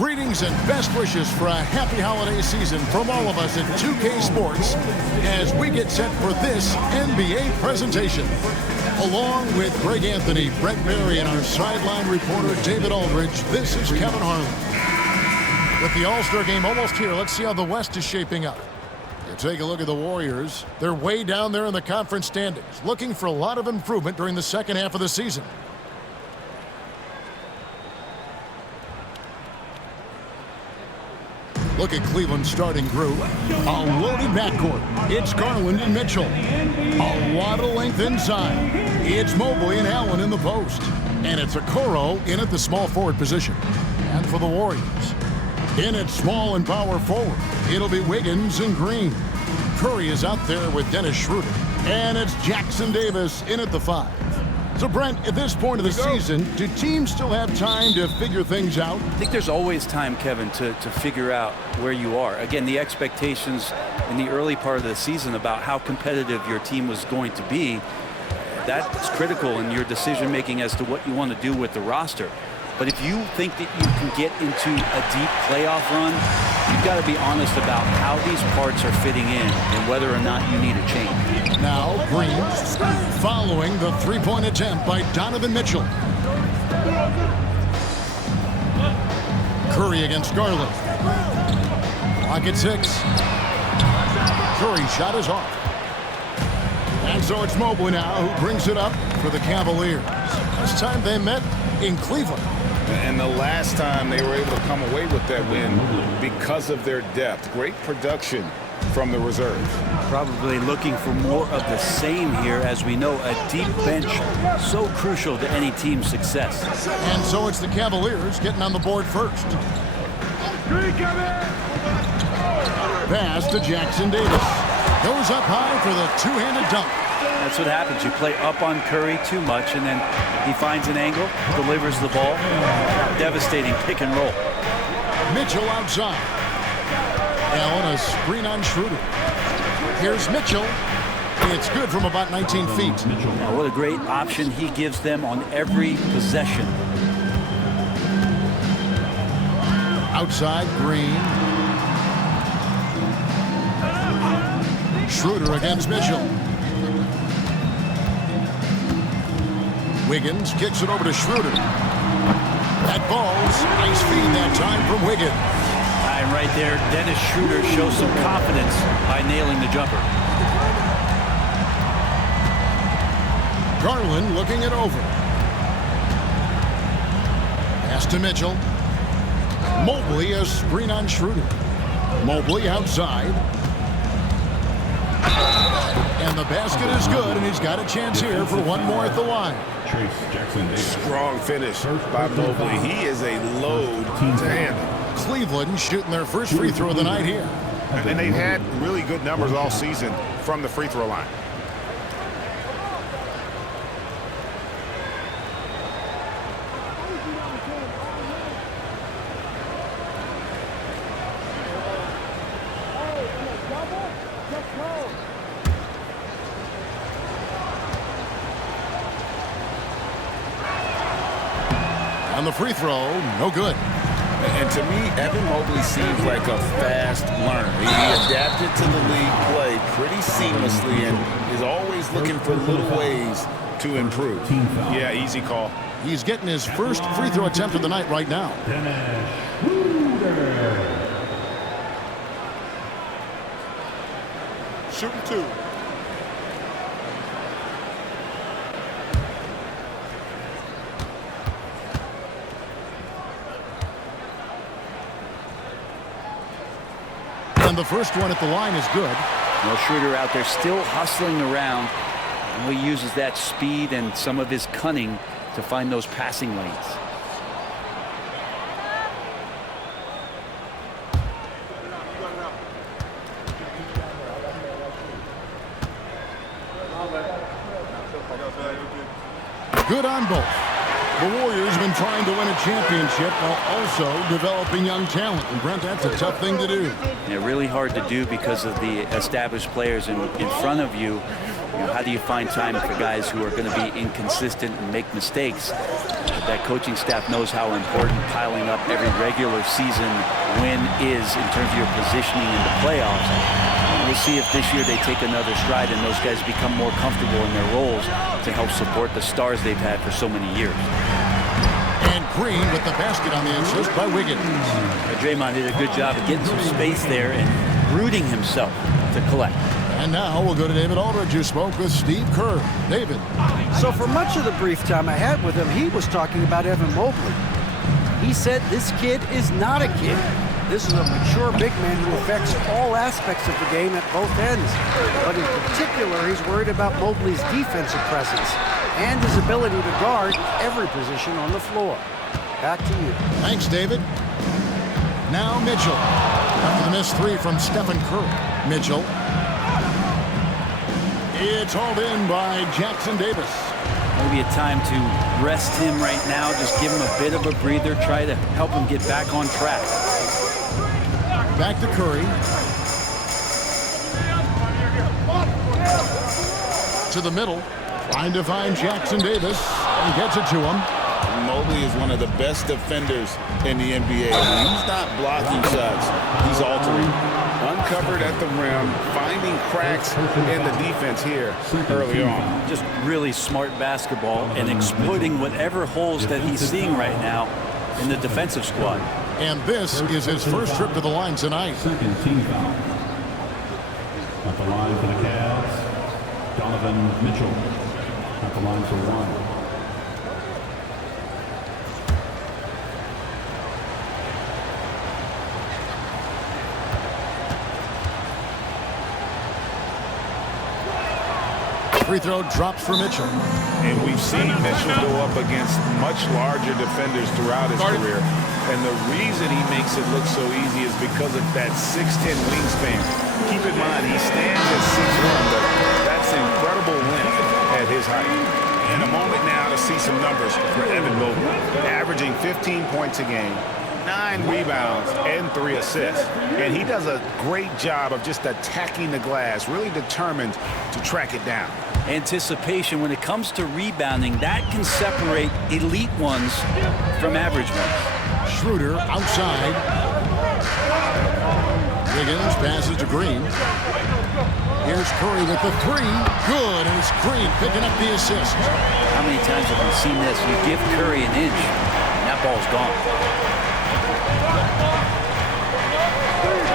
Greetings and best wishes for a happy holiday season from all of us at 2K Sports as we get set for this NBA presentation. Along with Greg Anthony, Brett Berry, and our sideline reporter David Aldridge, this is Kevin Harlan. With the All-Star game almost here, let's see how the West is shaping up. You take a look at the Warriors. They're way down there in the conference standings, looking for a lot of improvement during the second half of the season. Look at Cleveland's starting group. A loaded backcourt. It's Garland and Mitchell. A lot of length inside. It's Mobley and Allen in the post. And it's Okoro in at the small forward position. And for the Warriors, in at small and power forward, it'll be Wiggins and Green. Curry is out there with Dennis Schroeder. And it's Jackson Davis in at the 5. So, Brent, at this point of the season, do teams still have time to figure things out? I think there's always time, Kevin, to figure out where you are. Again, the expectations in the early part of the season about how competitive your team was going to be, that's critical in your decision-making as to what you want to do with the roster. But if you think that you can get into a deep playoff run, you've got to be honest about how these parts are fitting in and whether or not you need a change. Now Green following the three-point attempt by Donovan Mitchell. Curry against Garland. Clock at 6. Curry shot is off. And so it's Mobley now who brings it up for the Cavaliers. Last time they met in Cleveland. And the last time they were able to come away with that win because of their depth. Great production from the reserves. Probably looking for more of the same here. As we know, a deep bench so crucial to any team's success. And so it's the Cavaliers getting on the board first. Pass to Jackson Davis. Goes up high for the two-handed dunk. That's what happens. You play up on Curry too much, and then he finds an angle, delivers the ball. Devastating pick and roll. Mitchell outside. Allen a screen on Schroeder. Here's Mitchell. It's good from about 19 feet. Now, what a great option he gives them on every possession. Outside, Green. Schroeder against Mitchell. Wiggins kicks it over to Schroeder. That ball's nice feed that time from Wiggins. And right there, Dennis Schroeder shows some confidence by nailing the jumper. Garland looking it over. Pass to Mitchell. Mobley a screen on Schroeder. Mobley outside. And the basket is good, and he's got a chance here for one more at the line. Strong finish by Mobley. He is a load to handle. Cleveland shooting their first free throw of the night here. And they've had really good numbers all season from the free throw line. On the free throw, no good. And to me, Evan Mobley seems like a fast learner. He adapted to the league play pretty seamlessly and is always looking for little ways to improve. Yeah, easy call. He's getting his first free throw attempt of the night right now. Shooting 2. And the first one at the line is good. Well, Schroeder out there still hustling around. And he uses that speed and some of his cunning to find those passing lanes. Good on both. The Warriors have been trying to win a championship while also developing young talent. And Brent, that's a tough thing to do. Yeah, really hard to do because of the established players in front of you. How do you find time for guys who are going to be inconsistent and make mistakes? That coaching staff knows how important piling up every regular season win is in terms of your positioning in the playoffs. We'll see if this year they take another stride and those guys become more comfortable in their roles to help support the stars they've had for so many years. And Green with the basket on the assist by Wiggins. Draymond did a good job of getting some space there and rooting himself to collect. And now we'll go to David Aldridge, who spoke with Steve Kerr. David. So for much of the brief time I had with him, he was talking about Evan Mobley. He said this kid is not a kid. This is a mature big man who affects all aspects of the game at both ends. But in particular, he's worried about Mobley's defensive presence and his ability to guard every position on the floor. Back to you. Thanks, David. Now Mitchell. After the missed three from Stephen Curry. Mitchell. It's hauled in by Jackson Davis. Maybe a time to rest him right now. Just give him a bit of a breather. Try to help him get back on track. Back to Curry. To the middle. Trying to find Jackson Davis. And gets it to him. Mobley is one of the best defenders in the NBA. When he's not blocking shots, he's altering. Uncovered at the rim, finding cracks in the defense here early on. Just really smart basketball and exploiting whatever holes that he's seeing right now in the defensive squad. And this is his first trip to the line tonight. Second team foul. At the line for the Cavs, Donovan Mitchell. At the line for one. Free throw drops for Mitchell. And we've seen Mitchell go up against much larger defenders throughout his career. And the reason he makes it look so easy is because of that 6'10" wingspan. Keep in mind, he stands at 6'1", but that's incredible length at his height. And a moment now to see some numbers for Evan Mobley. Averaging 15 points a game, 9 rebounds, and 3 assists. And he does a great job of just attacking the glass, really determined to track it down. Anticipation when it comes to rebounding, that can separate elite ones from average ones. Schroeder outside. Wiggins passes to Green. Here's Curry with the three. Good, and it's Green picking up the assist. How many times have we seen this? You give Curry an inch, and that ball's gone.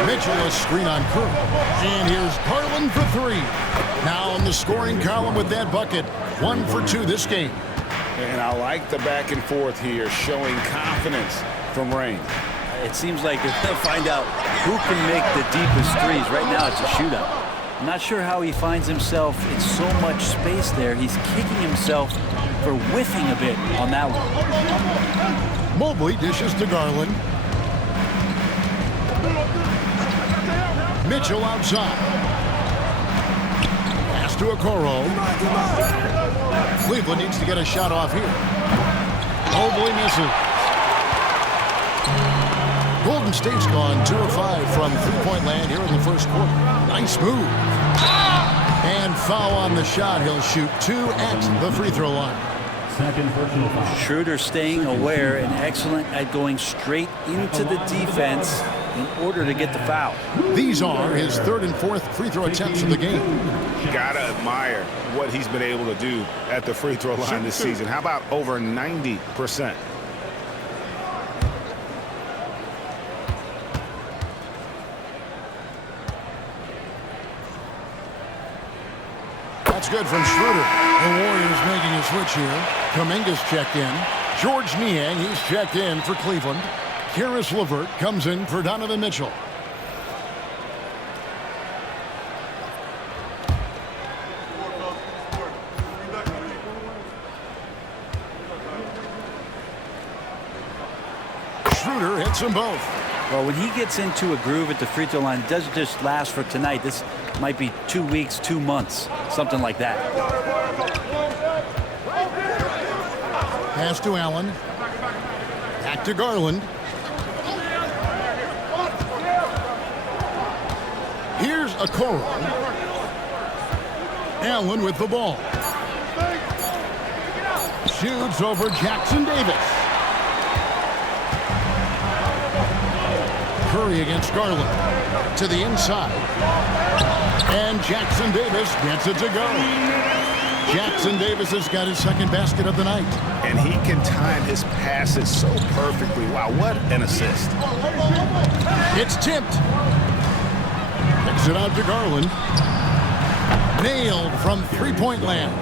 Mitchell a screen on Curry. And here's Garland for three. Now on the scoring column with that bucket. 1 for 2 this game. And I like the back and forth here, showing confidence from Rain. It seems like they'll find out who can make the deepest threes. Right now it's a shootout. I'm not sure how he finds himself in so much space there. He's kicking himself for whiffing a bit on that one. Mobley dishes to Garland. Mitchell outside. Pass to Okoro. Cleveland needs to get a shot off here. Mobley misses. Golden State's gone 2 of 5 from three-point land here in the first quarter. Nice move. And foul on the shot. He'll shoot 2 at the free throw line. Second personal foul. Schroeder staying aware and excellent at going straight into the defense in order to get the foul. These are his 3rd and 4th free throw attempts of the game. Gotta admire what he's been able to do at the free throw line this season. How about over 90%? That's good from Schroeder. The Warriors making a switch here. Kuminga's checked in. George Niang, he's checked in for Cleveland. Karis LeVert comes in for Donovan Mitchell. Schroeder hits them both. Well, when he gets into a groove at the free throw line, it doesn't just last for tonight. This might be 2 weeks, 2 months, something like that. Pass to Allen. Back to Garland. Here's Okoro. Allen with the ball. Shoots over Jackson Davis. Curry against Garland. To the inside. And Jackson Davis gets it to go. Jackson Davis has got his second basket of the night. And he can time his passes so perfectly. Wow, what an assist. It's tipped. Picks it out to Garland. Nailed from three-point land.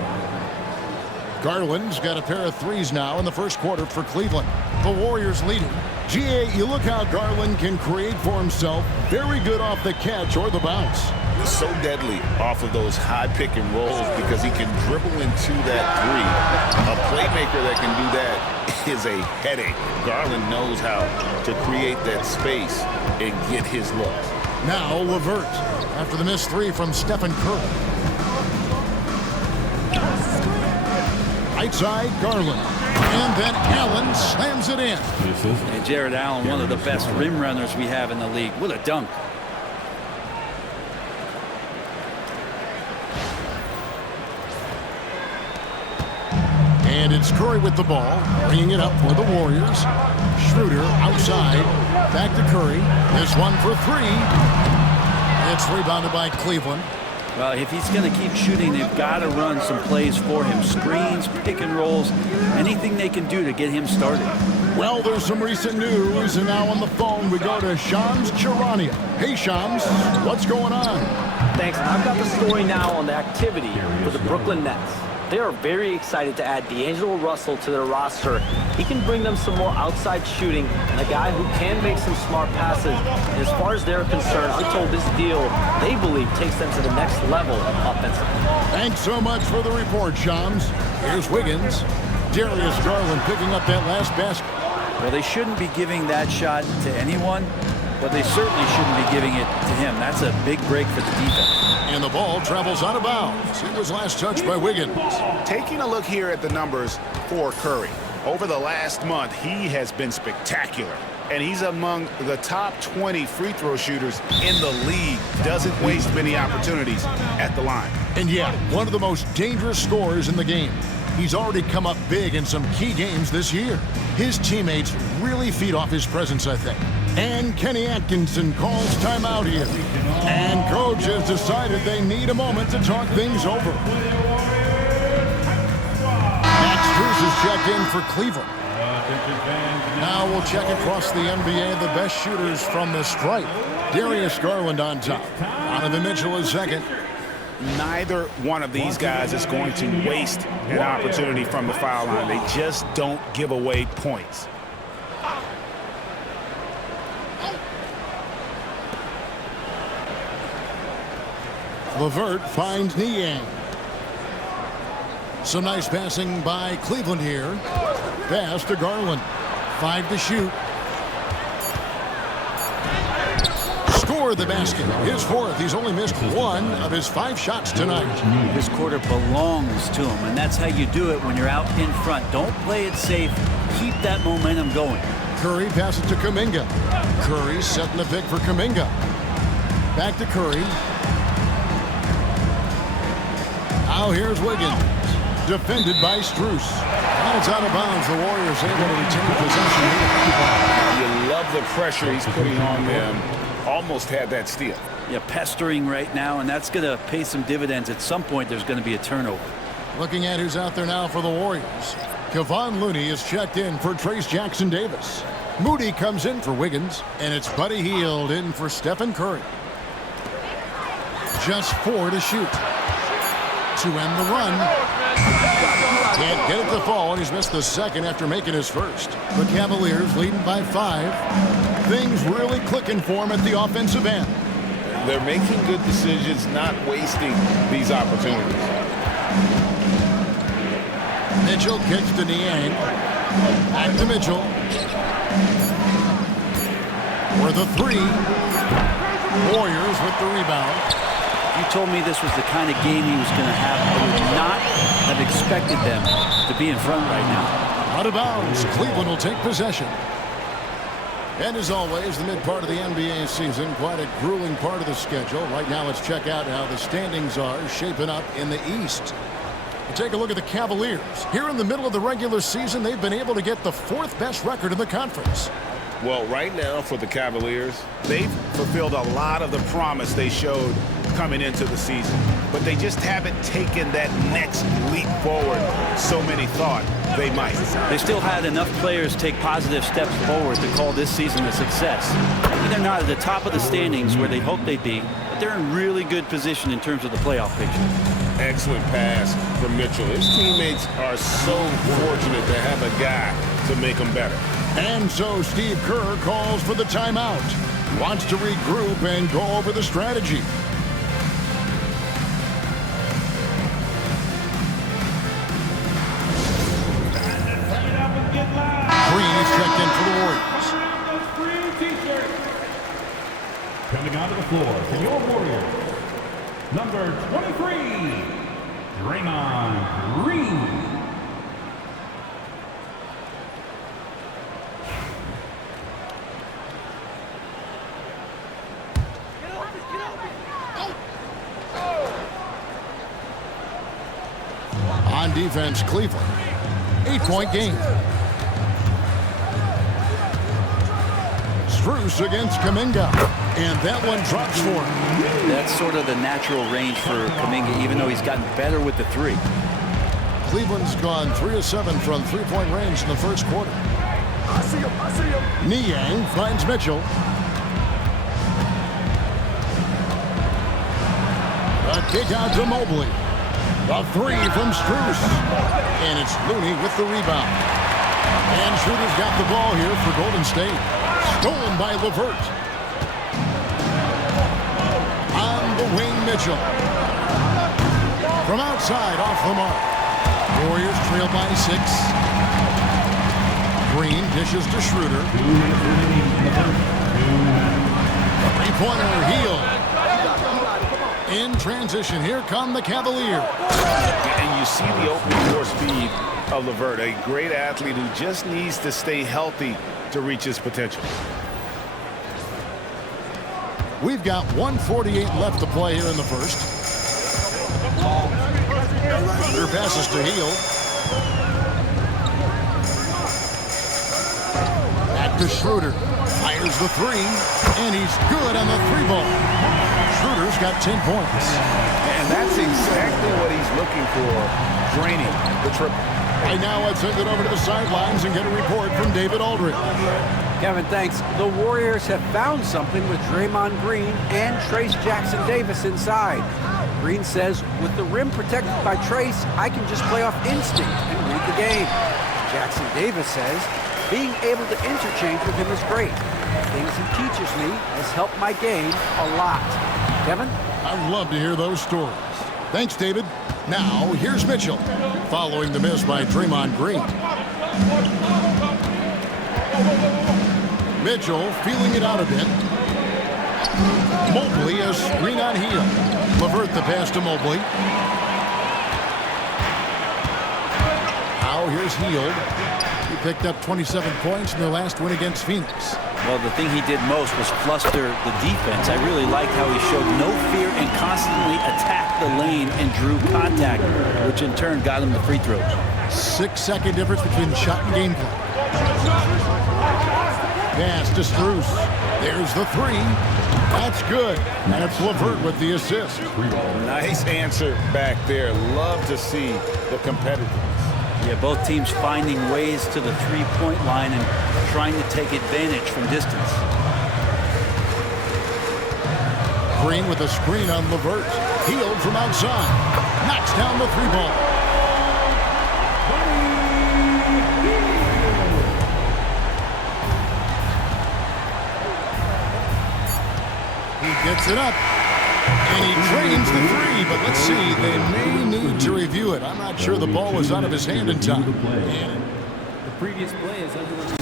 Garland's got a pair of threes now in the first quarter for Cleveland. The Warriors leading. GA, you look how Garland can create for himself. Very good off the catch or the bounce. So deadly off of those high pick and rolls because he can dribble into that three. A playmaker that can do that is a headache. Garland knows how to create that space and get his looks. Now LeVert after the missed three from Stephen Curry. Right side, Garland. And then Allen slams it in. And Jared Allen, one of the best rim runners we have in the league. What a dunk. And it's Curry with the ball, bringing it up for the Warriors. Schroeder outside, back to Curry. This one for three. It's rebounded by Cleveland. Well, if he's going to keep shooting, they've got to run some plays for him. Screens, pick and rolls, anything they can do to get him started. Well, there's some recent news, and now on the phone we go to Shams Charania. Hey, Shams, what's going on? Thanks. I've got the story now on the activity for the Brooklyn Nets. They are very excited to add D'Angelo Russell to their roster. He can bring them some more outside shooting and a guy who can make some smart passes. And as far as they're concerned, I'm told this deal, they believe, takes them to the next level offensively. Thanks so much for the report, Shams. Here's Wiggins. Darius Garland picking up that last basket. Well, they shouldn't be giving that shot to anyone, but they certainly shouldn't be giving it to him. That's a big break for the defense. And the ball travels out of bounds. It was last touched by Wiggins. Taking a look here at the numbers for Curry. Over the last month, he has been spectacular. And he's among the top 20 free throw shooters in the league. Doesn't waste many opportunities at the line. And yeah, one of the most dangerous scorers in the game. He's already come up big in some key games this year. His teammates really feed off his presence, I think. And Kenny Atkinson calls timeout here. And coach has decided they need a moment to talk things over. Max Strus is checked in for Cleveland. Now we'll check across the NBA the best shooters from the stripe. Darius Garland on top. Donovan Mitchell is second. Neither one of these guys is going to waste an opportunity from the foul line. They just don't give away points. LeVert finds Niang. Some nice passing by Cleveland here. Pass to Garland. 5 to shoot. Score the basket. His fourth. He's only missed 1 of his 5 shots tonight. This quarter belongs to him, and that's how you do it when you're out in front. Don't play it safe. Keep that momentum going. Curry passes to Kuminga. Curry setting the pick for Kuminga. Back to Curry. Now here's Wiggins. Defended by Strus. And it's out of bounds. The Warriors able to retain possession here. You love the pressure he's putting on them. Almost had that steal. Yeah, pestering right now, and that's going to pay some dividends. At some point, there's going to be a turnover. Looking at who's out there now for the Warriors. Kevon Looney is checked in for Trace Jackson Davis. Moody comes in for Wiggins, and it's Buddy Hield in for Stephen Curry. Just 4 to shoot. To end the run. Can't get it to fall, and he's missed the second after making his first. The Cavaliers leading by 5. Things really clicking for him at the offensive end. They're making good decisions, not wasting these opportunities. Mitchell kicks to Niang. Back to Mitchell. For the 3. Warriors with the rebound. You told me this was the kind of game he was going to have. I would not have expected them to be in front right now. Out of bounds. Cleveland will take possession. And as always, the mid part of the NBA season, quite a grueling part of the schedule. Right now, let's check out how the standings are shaping up in the East. We'll take a look at the Cavaliers. Here in the middle of the regular season, they've been able to get the 4th best record in the conference. Well, right now for the Cavaliers, they've fulfilled a lot of the promise they showed coming into the season. But they just haven't taken that next leap forward so many thought they might. They still had enough players take positive steps forward to call this season a success. Maybe they're not at the top of the standings where they hoped they'd be, but they're in really good position in terms of the playoff picture. Excellent pass from Mitchell. His teammates are so fortunate to have a guy to make them better. And so Steve Kerr calls for the timeout. Wants to regroup and go over the strategy. Green is checked in for the Warriors. Coming onto the floor for your Warriors, number 23, Draymond Green. On defense, Cleveland. 8-point game. Strus against Kuminga. And that one drops for him. That's sort of the natural range for Kuminga, even though he's gotten better with the 3. Cleveland's gone 3 of 7 from three-point range in the first quarter. Niang finds Mitchell. A kick out to Mobley. A 3 from Strus. And it's Looney with the rebound. And Schroeder's got the ball here for Golden State. Stolen by LeVert. On the wing, Mitchell. From outside, off the mark. Warriors trail by 6. Green dishes to Schroeder. Three-pointer, Hield. In transition, here come the Cavaliers. And you see the opening floor speed of LeVert, a great athlete who just needs to stay healthy to reach his potential. We've got 1:48 left to play here in the first. Schroeder passes to Hield. Back to Schroeder. Fires the 3, and he's good on the 3-ball. Schroeder's got 10 points. And that's exactly what he's looking for, draining the triple. Right now, let's send it over to the sidelines and get a report from David Aldridge. Kevin, thanks. The Warriors have found something with Draymond Green and Trace Jackson-Davis inside. Green says, with the rim protected by Trace, I can just play off instinct and read the game. Jackson-Davis says, being able to interchange with him is great. The things he teaches me has helped my game a lot. Kevin? I'd love to hear those stories. Thanks, David. Now, here's Mitchell, following the miss by Draymond Green. Mitchell feeling it out a bit. Mobley a screen on Hield. LeVert the pass to Mobley. Now here's Hield. He picked up 27 points in their last win against Phoenix. Well, the thing he did most was fluster the defense. I really liked how he showed no fear and constantly attacked the lane and drew contact, which in turn got him the free throws. 6-second difference between shot and gameplay. Pass to Strus. There's the 3. That's good. And it's LeVert with the assist. Nice answer back there. Love to see the competitiveness. Yeah, both teams finding ways to the three-point line and trying to take advantage from distance. Green with a screen on LeVert. Hield from outside. Knocks down the 3-ball. He gets it up. And he drains the 3, but let's see, they may need to review it. I'm not sure the ball was out of his hand in time. The previous play is under the...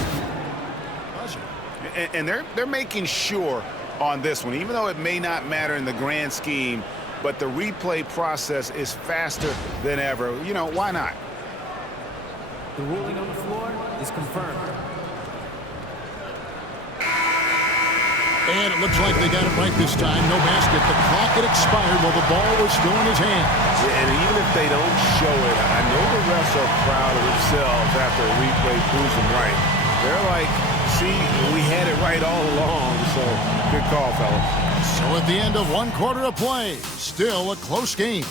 And they're making sure on this one, even though it may not matter in the grand scheme, but the replay process is faster than ever. You know, why not? The ruling on the floor, is confirmed. And it looks like they got it right this time. No basket. The clock had expired while the ball was still in his hand. Yeah, and even if they don't show it, I know the refs are proud of themselves after a replay proves them right. They're like, see, we had it right all along, so good call, fellas. So at the end of one quarter of play, still a close game.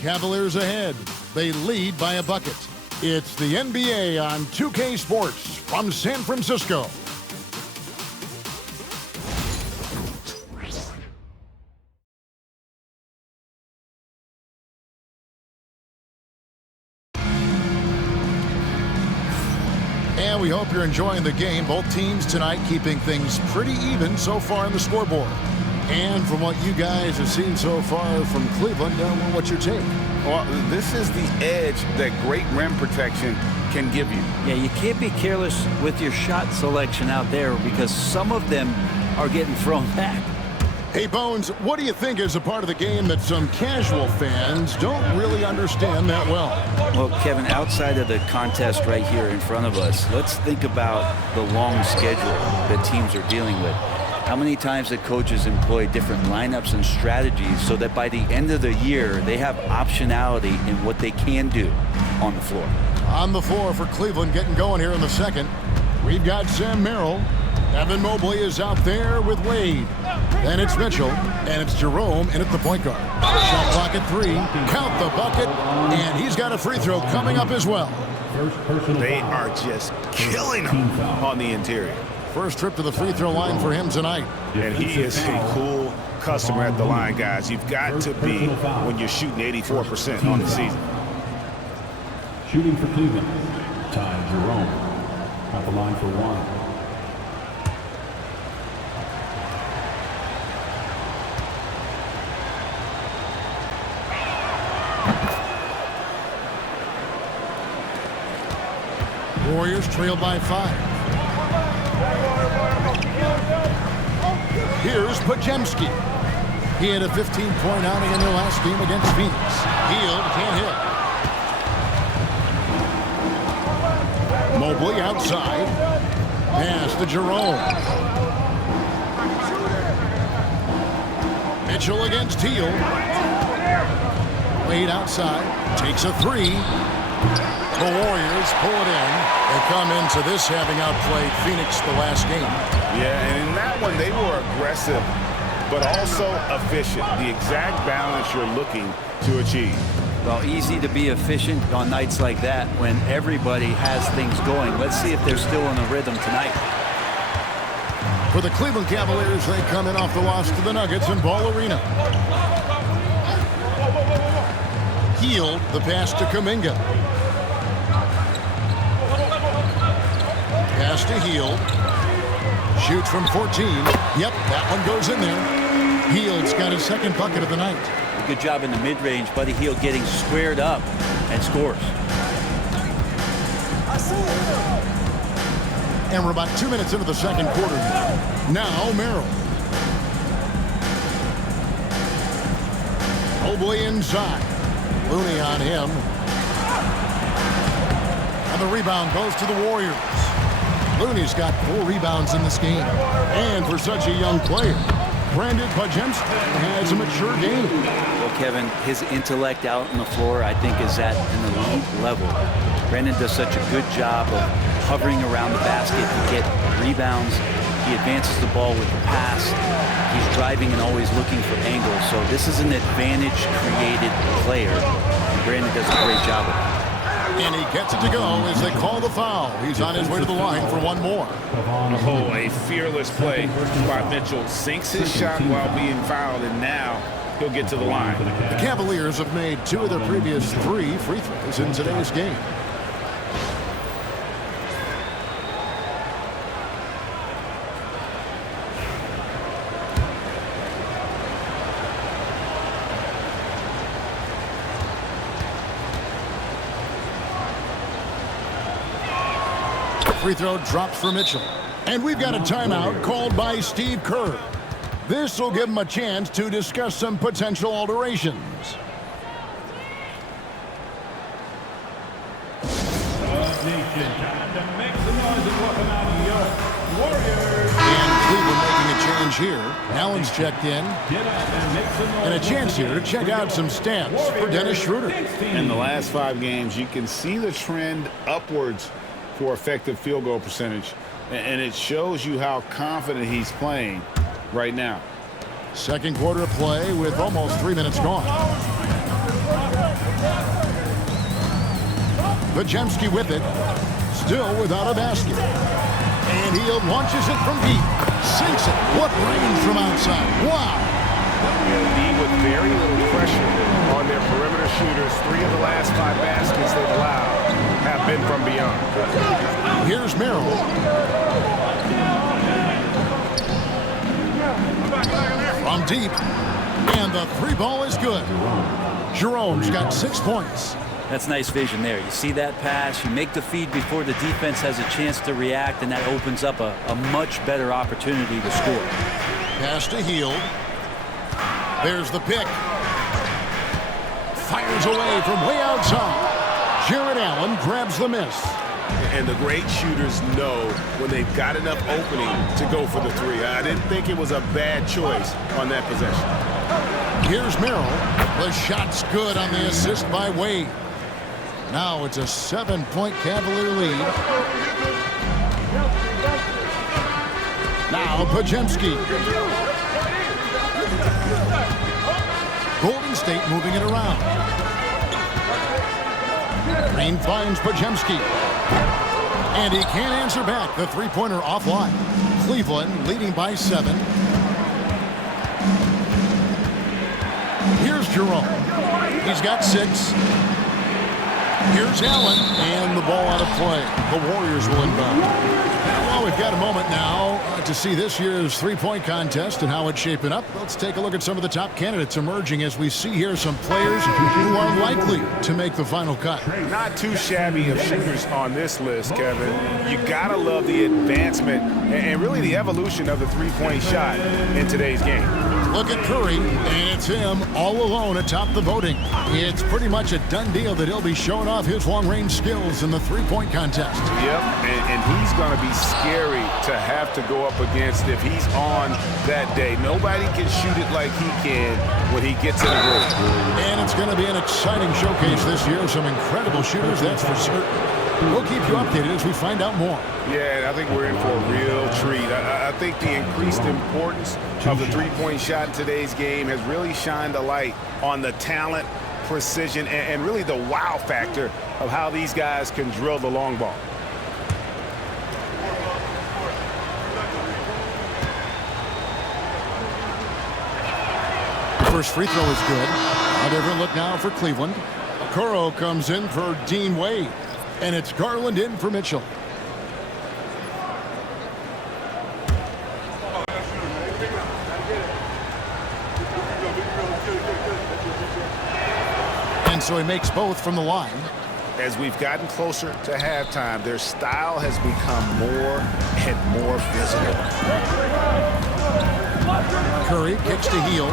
Cavaliers ahead. They lead by a bucket. It's the NBA on 2K Sports from San Francisco. And we hope you're enjoying the game. Both teams tonight keeping things pretty even so far in the scoreboard. And from what you guys have seen so far from Cleveland, what's your take? Well, this is the edge that great rim protection can give you. Yeah, you can't be careless with your shot selection out there because some of them are getting thrown back. Hey, Bones, what do you think is a part of the game that some casual fans don't really understand that well? Well, Kevin, outside of the contest right here in front of us, let's think about the long schedule that teams are dealing with. How many times the coaches employ different lineups and strategies so that by the end of the year, they have optionality in what they can do on the floor. On the floor for Cleveland getting going here in the second. We've got Sam Merrill. Evan Mobley is out there with Wade. Then it's Mitchell, and it's Jerome in at the point guard. Shot clock at 3. Count the bucket, and he's got a free throw coming up as well. They are just killing him on the interior. First trip to the free throw line for him tonight. And he is a cool customer at the line, guys. You've got to be when you're shooting 84% on the season. Shooting for Cleveland, Ty Jerome. At the line for 1. Warriors trail by 5. Here's Pajemski. He had a 15-point outing in their last game against Phoenix. Hield can't hit. Mobley outside. Pass to Jerome. Mitchell against Hield. Wade outside. Takes a 3. The Warriors pull it in. They come into this having outplayed Phoenix the last game. Yeah, and in that one, they were aggressive, but also efficient. The exact balance you're looking to achieve. Well, easy to be efficient on nights like that when everybody has things going. Let's see if they're still in a rhythm tonight. For the Cleveland Cavaliers, they come in off the loss to the Nuggets in Ball Arena. Hield, the pass to Kuminga. Pass to Hield. Shoots from 14. Yep, that one goes in there. Hield's got his second bucket of the night. Good job in the mid-range. Buddy Hield getting squared up and scores. And we're about 2 minutes into the second quarter now. Merrill. Mobley inside. Looney on him. And the rebound goes to the Warriors. Looney's got 4 rebounds in this game. And for such a young player, Brandon Pajemski has a mature game. Well, Kevin, his intellect out on the floor, I think, is at an elite level. Brandon does such a good job of hovering around the basket to get rebounds. He advances the ball with the pass. He's driving and always looking for angles. So this is an advantage-created player. And Brandon does a great job of it. And he gets it to go as they call the foul. He's on his way to the line for one more. Oh, a fearless play by Mitchell. Sinks his shot while being fouled, and now he'll get to the line. The Cavaliers have made 2 of their previous 3 free throws in today's game. Free throw drops for Mitchell. And we've got a timeout called by Steve Kerr. This will give him a chance to discuss some potential alterations. Nation, time to make here. Allen's checked in. And a chance here to check out some stats for Dennis Schroeder. In the last 5 games, you can see the trend upwards for effective field goal percentage. And it shows you how confident he's playing right now. Second quarter play with almost 3 minutes gone. Pajemski with it. Still without a basket. And he launches it from deep. Sinks it. What range from outside. Wow. Indeed, with very little pressure on their perimeter shooters, 3 of the last 5 baskets they've allowed have been from beyond. Here's Merrill. From deep. And the 3 ball is good. Jerome's got 6 points. That's nice vision there. You see that pass, you make the feed before the defense has a chance to react, and that opens up a much better opportunity to score. Pass to Hield. There's the pick. Fires away from way outside. Jared Allen grabs the miss. And the great shooters know when they've got enough opening to go for the 3. I didn't think it was a bad choice on that possession. Here's Merrill. The shot's good on the assist by Wade. Now it's a 7-point Cavalier lead. Now Pajemski. Golden State moving it around. Green finds Pajemski. And he can't answer back. The three-pointer offline. Cleveland leading by 7. Here's Jerome. He's got 6. Here's Allen, and the ball out of play. The Warriors will inbound. Well, we've got a moment now to see this year's three-point contest and how it's shaping up. Let's take a look at some of the top candidates emerging as we see here some players who are likely to make the final cut. Not too shabby of shooters on this list, Kevin. You gotta love the advancement and really the evolution of the three-point shot in today's game. Look at Curry, and it's him all alone atop the voting. It's pretty much a done deal that he'll be showing off his long-range skills in the three-point contest. Yep, and he's going to be scary to have to go up against if he's on that day. Nobody can shoot it like he can when he gets in a groove. And it's going to be an exciting showcase this year. Some incredible shooters, that's for certain. We'll keep you updated as we find out more. Yeah, I think we're in for a real treat. I think the increased importance of the three-point shot in today's game has really shined a light on the talent, precision, and really the wow factor of how these guys can drill the long ball. First free throw is good. A different look now for Cleveland. Okoro comes in for Dean Wade. And it's Garland in for Mitchell. And so he makes both from the line. As we've gotten closer to halftime, their style has become more and more physical. Curry kicks to Hield.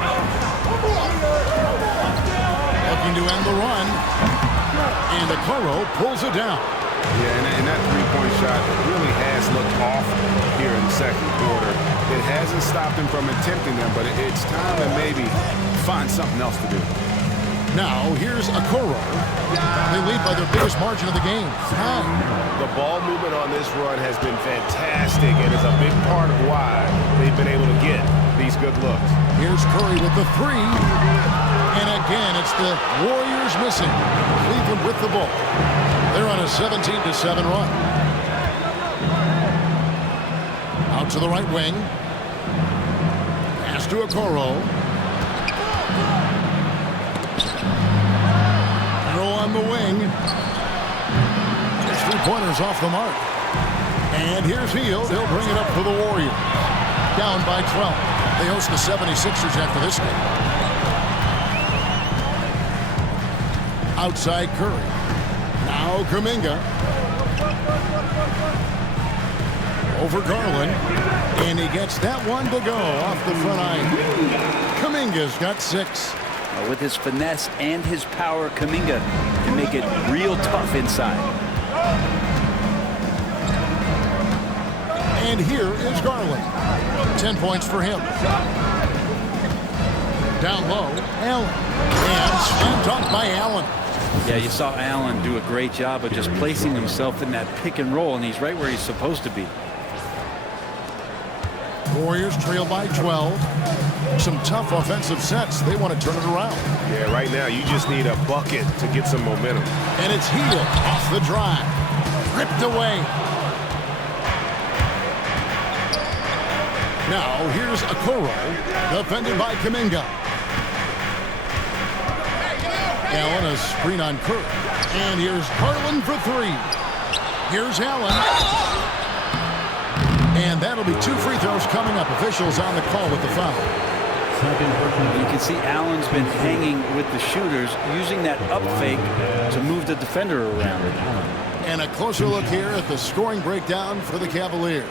Looking to end the run. And Okoro pulls it down. Yeah, and that three-point shot really has looked off here in the second quarter. It hasn't stopped him from attempting them, but it's time to maybe find something else to do. Now, here's Okoro. They lead by their biggest margin of the game. 9. The ball movement on this run has been fantastic and is a big part of why they've been able to get these good looks. Here's Curry with the 3. And again, it's the Warriors missing. Cleveland with the ball. They're on a 17-7 run. Out to the right wing. Pass to Okoro. Throw on the wing. His three-pointers off the mark. And here's Hield. He'll bring it up for the Warriors. Down by 12. They host the 76ers after this game. Outside Curry. Now Kuminga. Over Garland. And he gets that one to go off the front eye. Kuminga's got 6. With his finesse and his power, Kuminga can make it real tough inside. And here is Garland. 10 points for him. Down low, Allen. And slam dunk by Allen. Yeah, you saw Allen do a great job of just placing himself in that pick and roll, and he's right where he's supposed to be. Warriors trail by 12. Some tough offensive sets. They want to turn it around. Yeah, right now you just need a bucket to get some momentum. And it's Hield off the drive. Ripped away. Now here's Okoro, defended by Kuminga. Allen, a screen on Curry. And here's Garland for three. Here's Allen. And that'll be 2 free throws coming up. Officials on the call with the foul. You can see Allen's been hanging with the shooters, using that up fake to move the defender around. And a closer look here at the scoring breakdown for the Cavaliers.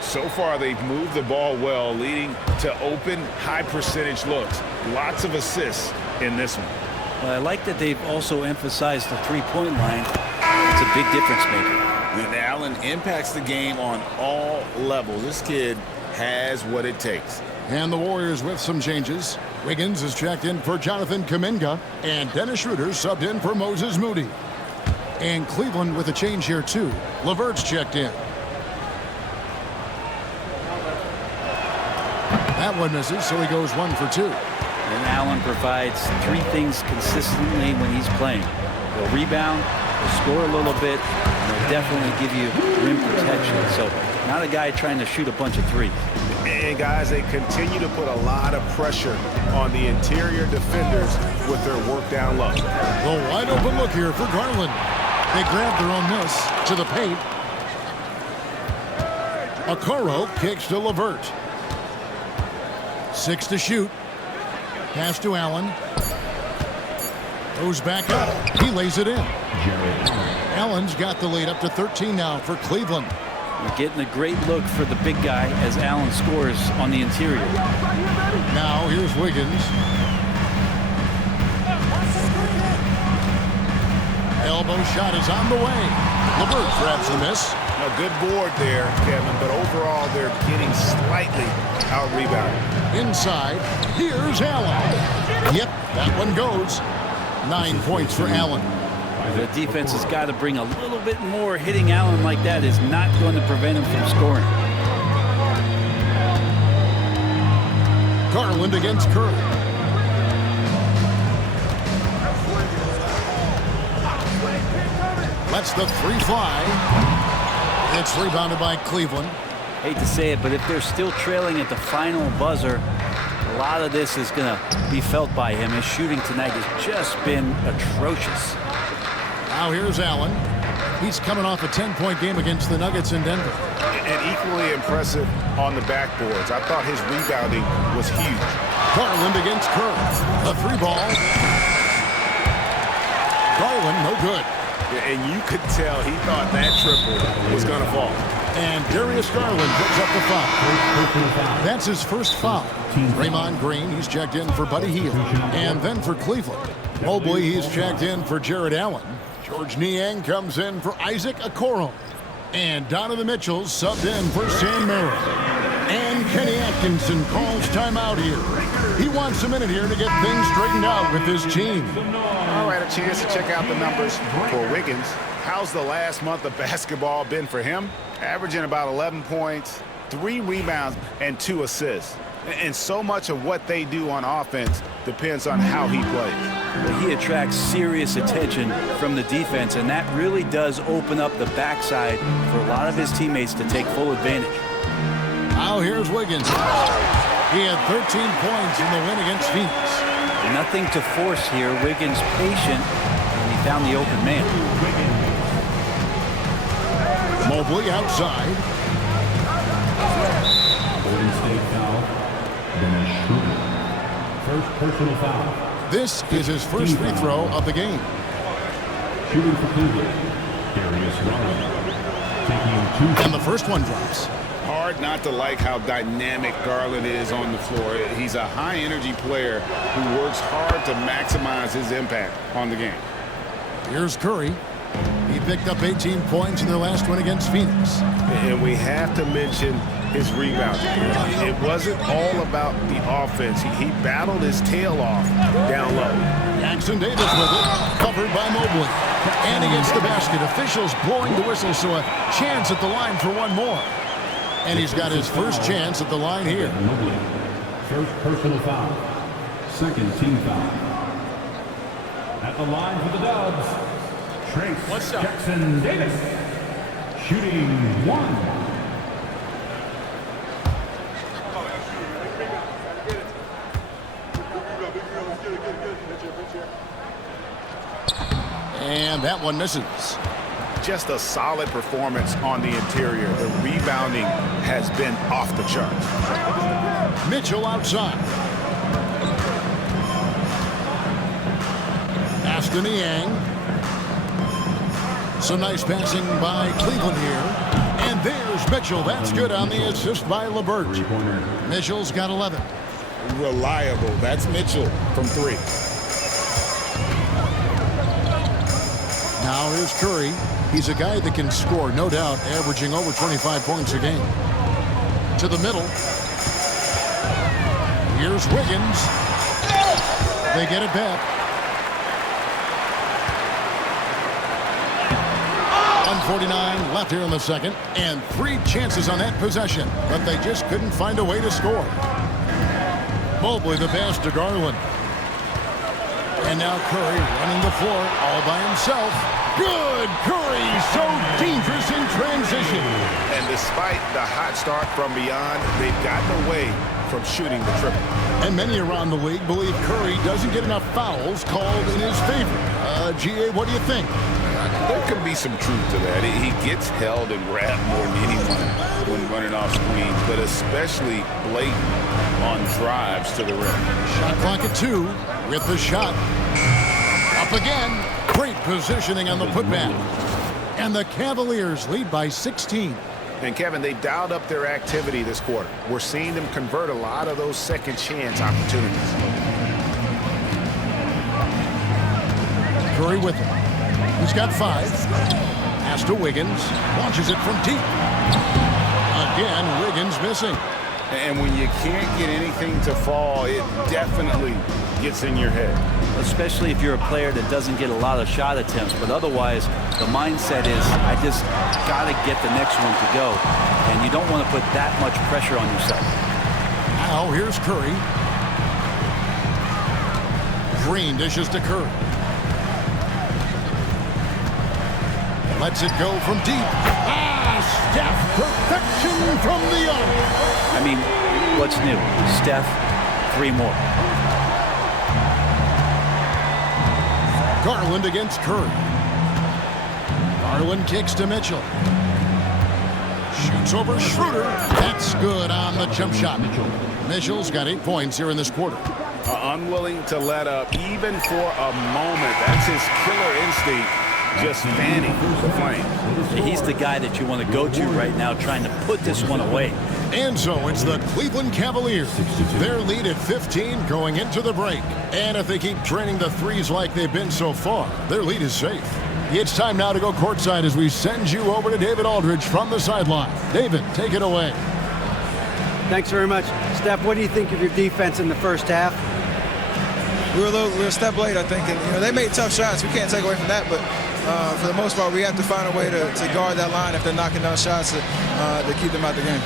So far, they've moved the ball well, leading to open, high-percentage looks. Lots of assists in this one. Well, I like that they've also emphasized the three-point line. It's a big difference maker. And Allen impacts the game on all levels. This kid has what it takes. And the Warriors with some changes. Wiggins is checked in for Jonathan Kuminga. And Dennis Schroeder subbed in for Moses Moody. And Cleveland with a change here, too. LeVert's checked in. That one misses, so he goes 1 for 2. And Allen provides 3 things consistently when he's playing. He'll rebound, he'll score a little bit, and he'll definitely give you rim protection. So not a guy trying to shoot a bunch of threes. And guys, they continue to put a lot of pressure on the interior defenders with their work down low. The wide open look here for Garland. They grab their own miss to the paint. Okoro kicks to LeVert. 6 to shoot. Pass to Allen. Goes back up. He lays it in. Allen's got the lead up to 13 now for Cleveland. We're getting a great look for the big guy as Allen scores on the interior. Now here's Wiggins. Elbow shot is on the way. LeVert grabs the miss. A good board there, Kevin, but overall they're getting slightly out-rebounded. Inside, here's Allen. Yep, that one goes. 9 points for Allen. The defense has got to bring a little bit more. Hitting Allen like that is not going to prevent him from scoring. Garland against Curry. Lets the 3 fly. It's rebounded by Cleveland. Hate to say it, but if they're still trailing at the final buzzer, a lot of this is going to be felt by him. His shooting tonight has just been atrocious. Now here's Allen. He's coming off a 10-point game against the Nuggets in Denver. And equally impressive on the backboards. I thought his rebounding was huge. Garland against Curry. A 3 ball. Garland, no good. And you could tell he thought that triple was going to fall. And Darius Garland picks up the foul. That's his first foul. Draymond Green, he's checked in for Buddy Hield. And then for Cleveland, Mobley, he's checked in for Jared Allen. George Niang comes in for Isaac Okoro. And Donovan Mitchell's subbed in for Sam Merrill. And Kenny Atkinson calls timeout here. He wants a minute here to get things straightened out with his team. All right, a chance to check out the numbers for Wiggins. How's the last month of basketball been for him? Averaging about 11 points, 3 rebounds, and 2 assists. And so much of what they do on offense depends on how he plays. He attracts serious attention from the defense, and that really does open up the backside for a lot of his teammates to take full advantage. Now here's Wiggins. He had 13 points in the win against Phoenix. Nothing to force here. Wiggins patient, and he found the open man. Mobley outside. Golden State foul. Dennis Schroeder. First personal foul. This is his first free throw of the game. Shooting for Cleveland. Darius Garland. Taking 2. And the first one drops. Hard not to like how dynamic Garland is on the floor. He's a high-energy player who works hard to maximize his impact on the game. Here's Curry. He picked up 18 points in their last win against Phoenix. And we have to mention his rebounds. It wasn't all about the offense. He battled his tail off down low. Jackson Davis with it, covered by Mobley. And he gets the basket. Officials blowing the whistle, so a chance at the line for one more. And he's got his first chance at the line here. Mobley. First personal foul. Second team foul. At the line for the Dubs, Trace Jackson Davis. Shooting one. And that one misses. Just a solid performance on the interior. The rebounding has been off the charts. Mitchell outside. Aston Yang. Some nice passing by Cleveland here. And there's Mitchell. That's good on the assist by LeBert. Mitchell's got 11. Reliable. That's Mitchell from 3. Now here's Curry. He's a guy that can score, no doubt, averaging over 25 points a game. To the middle. Here's Wiggins. They get it back. 1:49 left here in the second, and 3 chances on that possession, but they just couldn't find a way to score. Mobley the pass to Garland. And now Curry running the floor all by himself. Good! Curry so dangerous in transition. And despite the hot start from beyond, they've gotten away from shooting the triple. And many around the league believe Curry doesn't get enough fouls called in his favor. GA, what do you think? There could be some truth to that. He gets held and grabbed more than anyone when running off screens, but especially blatant on drives to the rim. Shot clock at 2 with the shot. Up again. Great positioning on the putback. And the Cavaliers lead by 16. And Kevin, they dialed up their activity this quarter. We're seeing them convert a lot of those second chance opportunities. Curry with him. He's got 5. Pass to Wiggins. Launches it from deep. Again, Wiggins missing. And when you can't get anything to fall, it definitely gets in your head. Especially if you're a player that doesn't get a lot of shot attempts, but otherwise the mindset is I just got to get the next one to go, and you don't want to put that much pressure on yourself. Now here's Curry. Green dishes to Curry. Lets it go from deep. Steph, perfection from the arc. I mean, what's new? Steph, 3 more. Garland against Curry. Garland kicks to Mitchell. Shoots over Schroeder. That's good on the jump shot. Mitchell's got 8 points here in this quarter. Unwilling to let up even for a moment. That's his killer instinct, just fanning the flame. He's the guy that you want to go to right now, trying to put this one away. And so it's the Cleveland Cavaliers. Their lead at 15 going into the break. And if they keep draining the threes like they've been so far, their lead is safe. It's time now to go courtside as we send you over to David Aldridge from the sideline. David, take it away. Thanks very much. Steph, what do you think of your defense in the first half? We were a step late, I think. And, they made tough shots. We can't take away from that. But for the most part, we have to find a way to guard that line if they're knocking down shots to keep them out the game.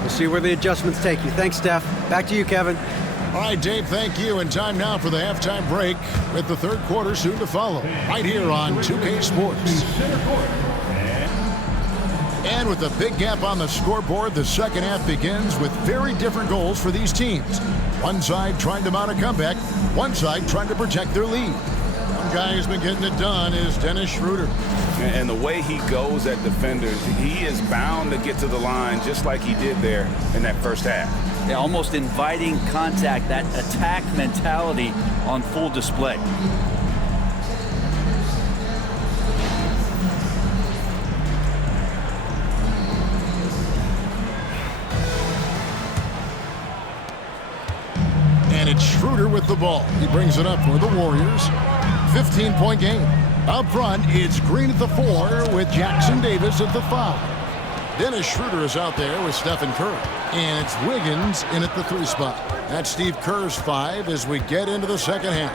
We'll see where the adjustments take you. Thanks, Steph. Back to you, Kevin. All right, Dave, thank you. And time now for the halftime break with the third quarter soon to follow. Right here on 2K Sports. And with a big gap on the scoreboard, the second half begins with very different goals for these teams. One side trying to mount a comeback, one side trying to protect their lead. One guy who's been getting it done is Dennis Schroeder. And the way he goes at defenders, he is bound to get to the line just like he did there in that first half. Yeah, almost inviting contact, that attack mentality on full display. And it's Schroeder with the ball. He brings it up for the Warriors. 15-point game. Up front, it's Green at the 4 with Jackson Davis at the 5. Dennis Schroeder is out there with Stephen Curry. And it's Wiggins in at the 3 spot. That's Steve Kerr's 5 as we get into the second half.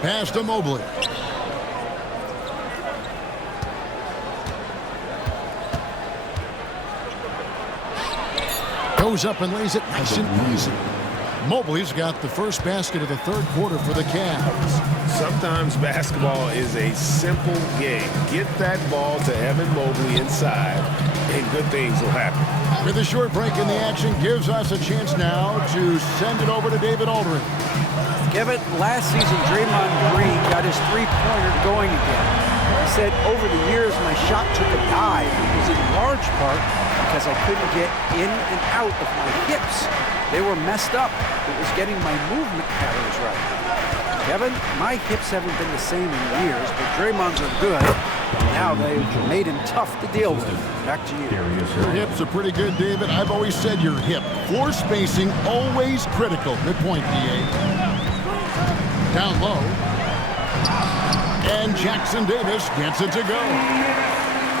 Pass to Mobley. Goes up and lays it nice and easy. Mobley's got the first basket of the third quarter for the Cavs. Sometimes basketball is a simple game. Get that ball to Evan Mobley inside, and good things will happen. With a short break in the action, gives us a chance now to send it over to David Aldridge. Kevin, last season, Draymond Green got his three-pointer going again. He said, over the years, my shot took a dive. It was in large part because I couldn't get in and out of my hips. They were messed up. It was getting my movement patterns right. Kevin, my hips haven't been the same in years, but Draymond's are good. Now they've made him tough to deal with. Back to you. Your hips are pretty good, David. I've always said your hip. Floor spacing, always critical. Good point, D.A. Down low. And Jackson Davis gets it to go.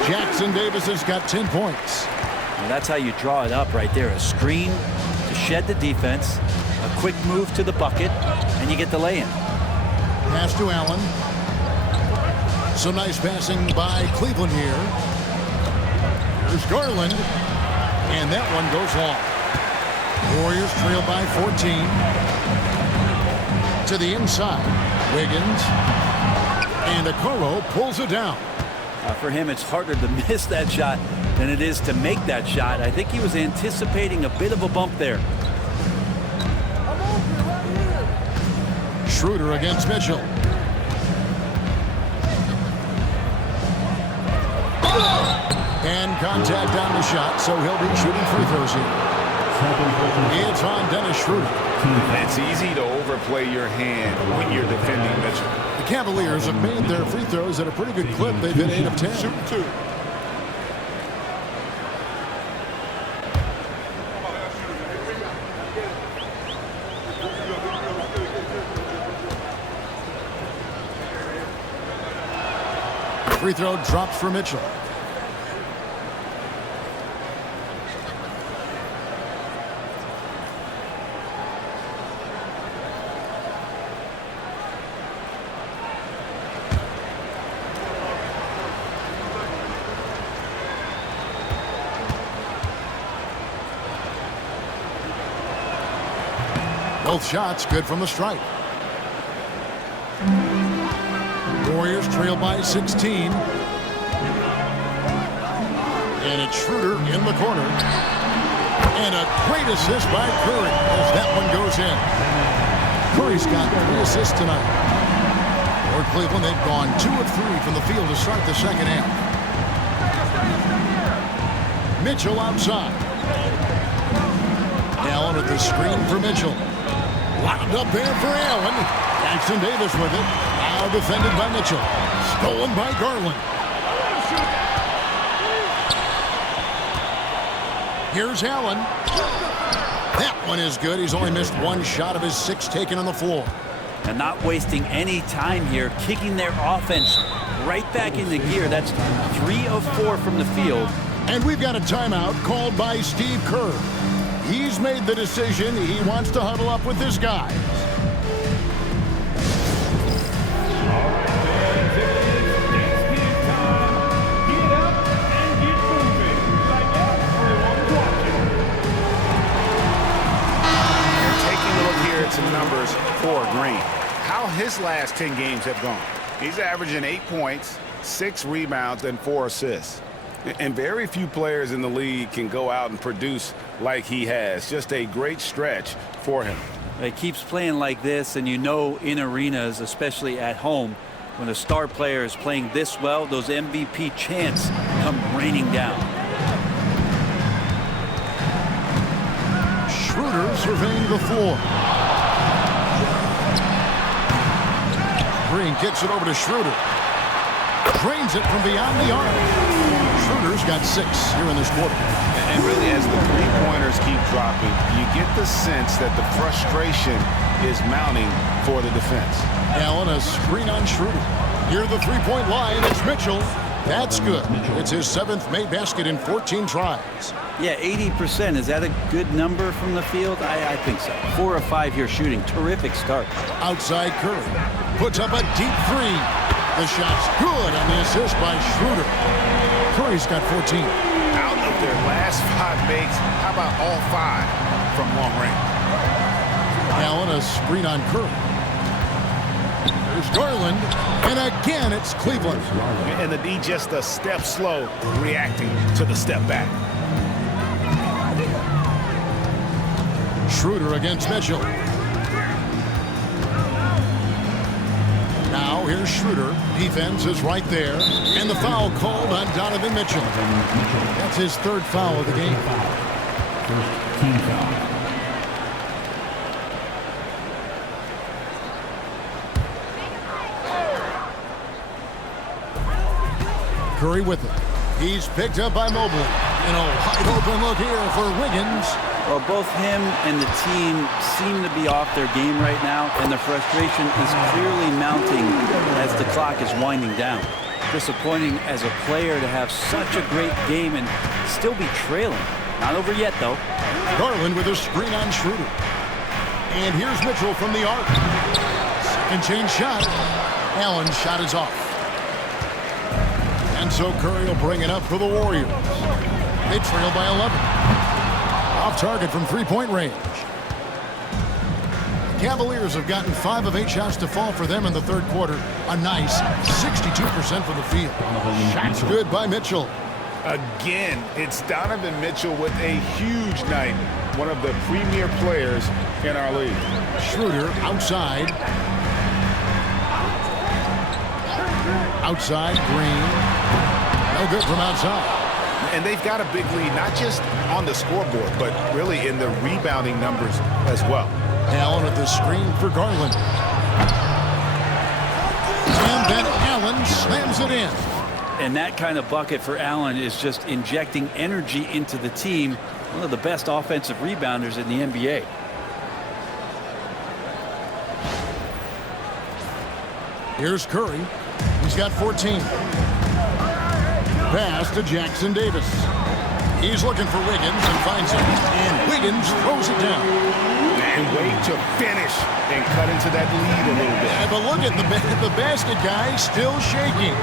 Jackson Davis has got 10 points. Well, that's how you draw it up right there. A screen to shed the defense, a quick move to the bucket, and you get the lay-in. Pass to Allen. Some nice passing by Cleveland here. Here's Garland. And that one goes long. Warriors trail by 14. To the inside. Wiggins. And Okoro pulls it down. For him, it's harder to miss that shot than it is to make that shot. I think he was anticipating a bit of a bump there. Schroeder against Mitchell. And contact on the shot, so he'll be shooting free throws here. It's on Dennis Schroeder. It's easy to overplay your hand when you're defending Mitchell. The Cavaliers have made their free throws at a pretty good clip. They've been 8 of 10. Shoot 2. Free throw drops for Mitchell. Both shots good from the stripe. Warriors trail by 16. And it's Schroeder in the corner. And a great assist by Curry as that one goes in. Curry's got 3 assists tonight. For Cleveland, they've gone 2 of 3 from the field to start the second half. Mitchell outside. Allen at the screen for Mitchell. Locked up there for Allen. Jackson Davis with it. Now defended by Mitchell. Stolen by Garland. Here's Allen. That one is good. He's only missed 1 shot of his 6 taken on the floor. And not wasting any time here, kicking their offense right back into gear. That's 3 of 4 from the field. And we've got a timeout called by Steve Kerr. He's made the decision. He wants to huddle up with his guys. Some numbers for Green. How his last 10 games have gone. He's averaging 8 points, 6 rebounds, and 4 assists. And very few players in the league can go out and produce like he has. Just a great stretch for him. He keeps playing like this, and you know in arenas, especially at home, when a star player is playing this well, those MVP chants come raining down. Schroeder surveying the floor. Green kicks it over to Schroeder. Drains it from beyond the arc. Schroeder's got 6 here in this quarter. And really, as the three-pointers keep dropping, you get the sense that the frustration is mounting for the defense. Allen, a screen on Schroeder. Near the three-point line, it's Mitchell. That's good. It's his 7th made basket in 14 tries. Yeah, 80%. Is that a good number from the field? I think so. 4 of 5 here shooting. Terrific start. Outside Curry. Puts up a deep 3. The shot's good on the assist by Schroeder. Curry's got 14. Out of their last 5 makes, how about all 5 from long range? Allen, a screen on Curry. There's Garland, and again it's Cleveland. And the D just a step slow, reacting to the step back. Schroeder against Mitchell. Now here's Schroeder. Defense is right there. And the foul called on Donovan Mitchell. That's his 3rd foul of the game. First team foul. Curry with it. He's picked up by Mobley. And a wide open look here for Wiggins. Well, both him and the team seem to be off their game right now, and the frustration is clearly mounting as the clock is winding down. Disappointing as a player to have such a great game and still be trailing. Not over yet, though. Garland with a screen on Schroeder. And here's Mitchell from the arc. Second change shot. Allen's shot is off. And so Curry will bring it up for the Warriors. They trail by 11. Off target from three-point range. The Cavaliers have gotten 5 of 8 shots to fall for them in the 3rd quarter. A nice 62% from the field. Shots good by Mitchell. Again, it's Donovan Mitchell with a huge night. One of the premier players in our league. Schroeder outside. Outside, Green. No good from outside. And they've got a big lead, not just on the scoreboard, but really in the rebounding numbers as well. Allen at the screen for Garland. And then Allen slams it in. And that kind of bucket for Allen is just injecting energy into the team. One of the best offensive rebounders in the NBA. Here's Curry. He's got 14. Pass to Jackson Davis. He's looking for Wiggins and finds him. And Wiggins throws it down. And wait to finish and cut into that lead a little bit. Yeah, but look at the basket guy still shaking.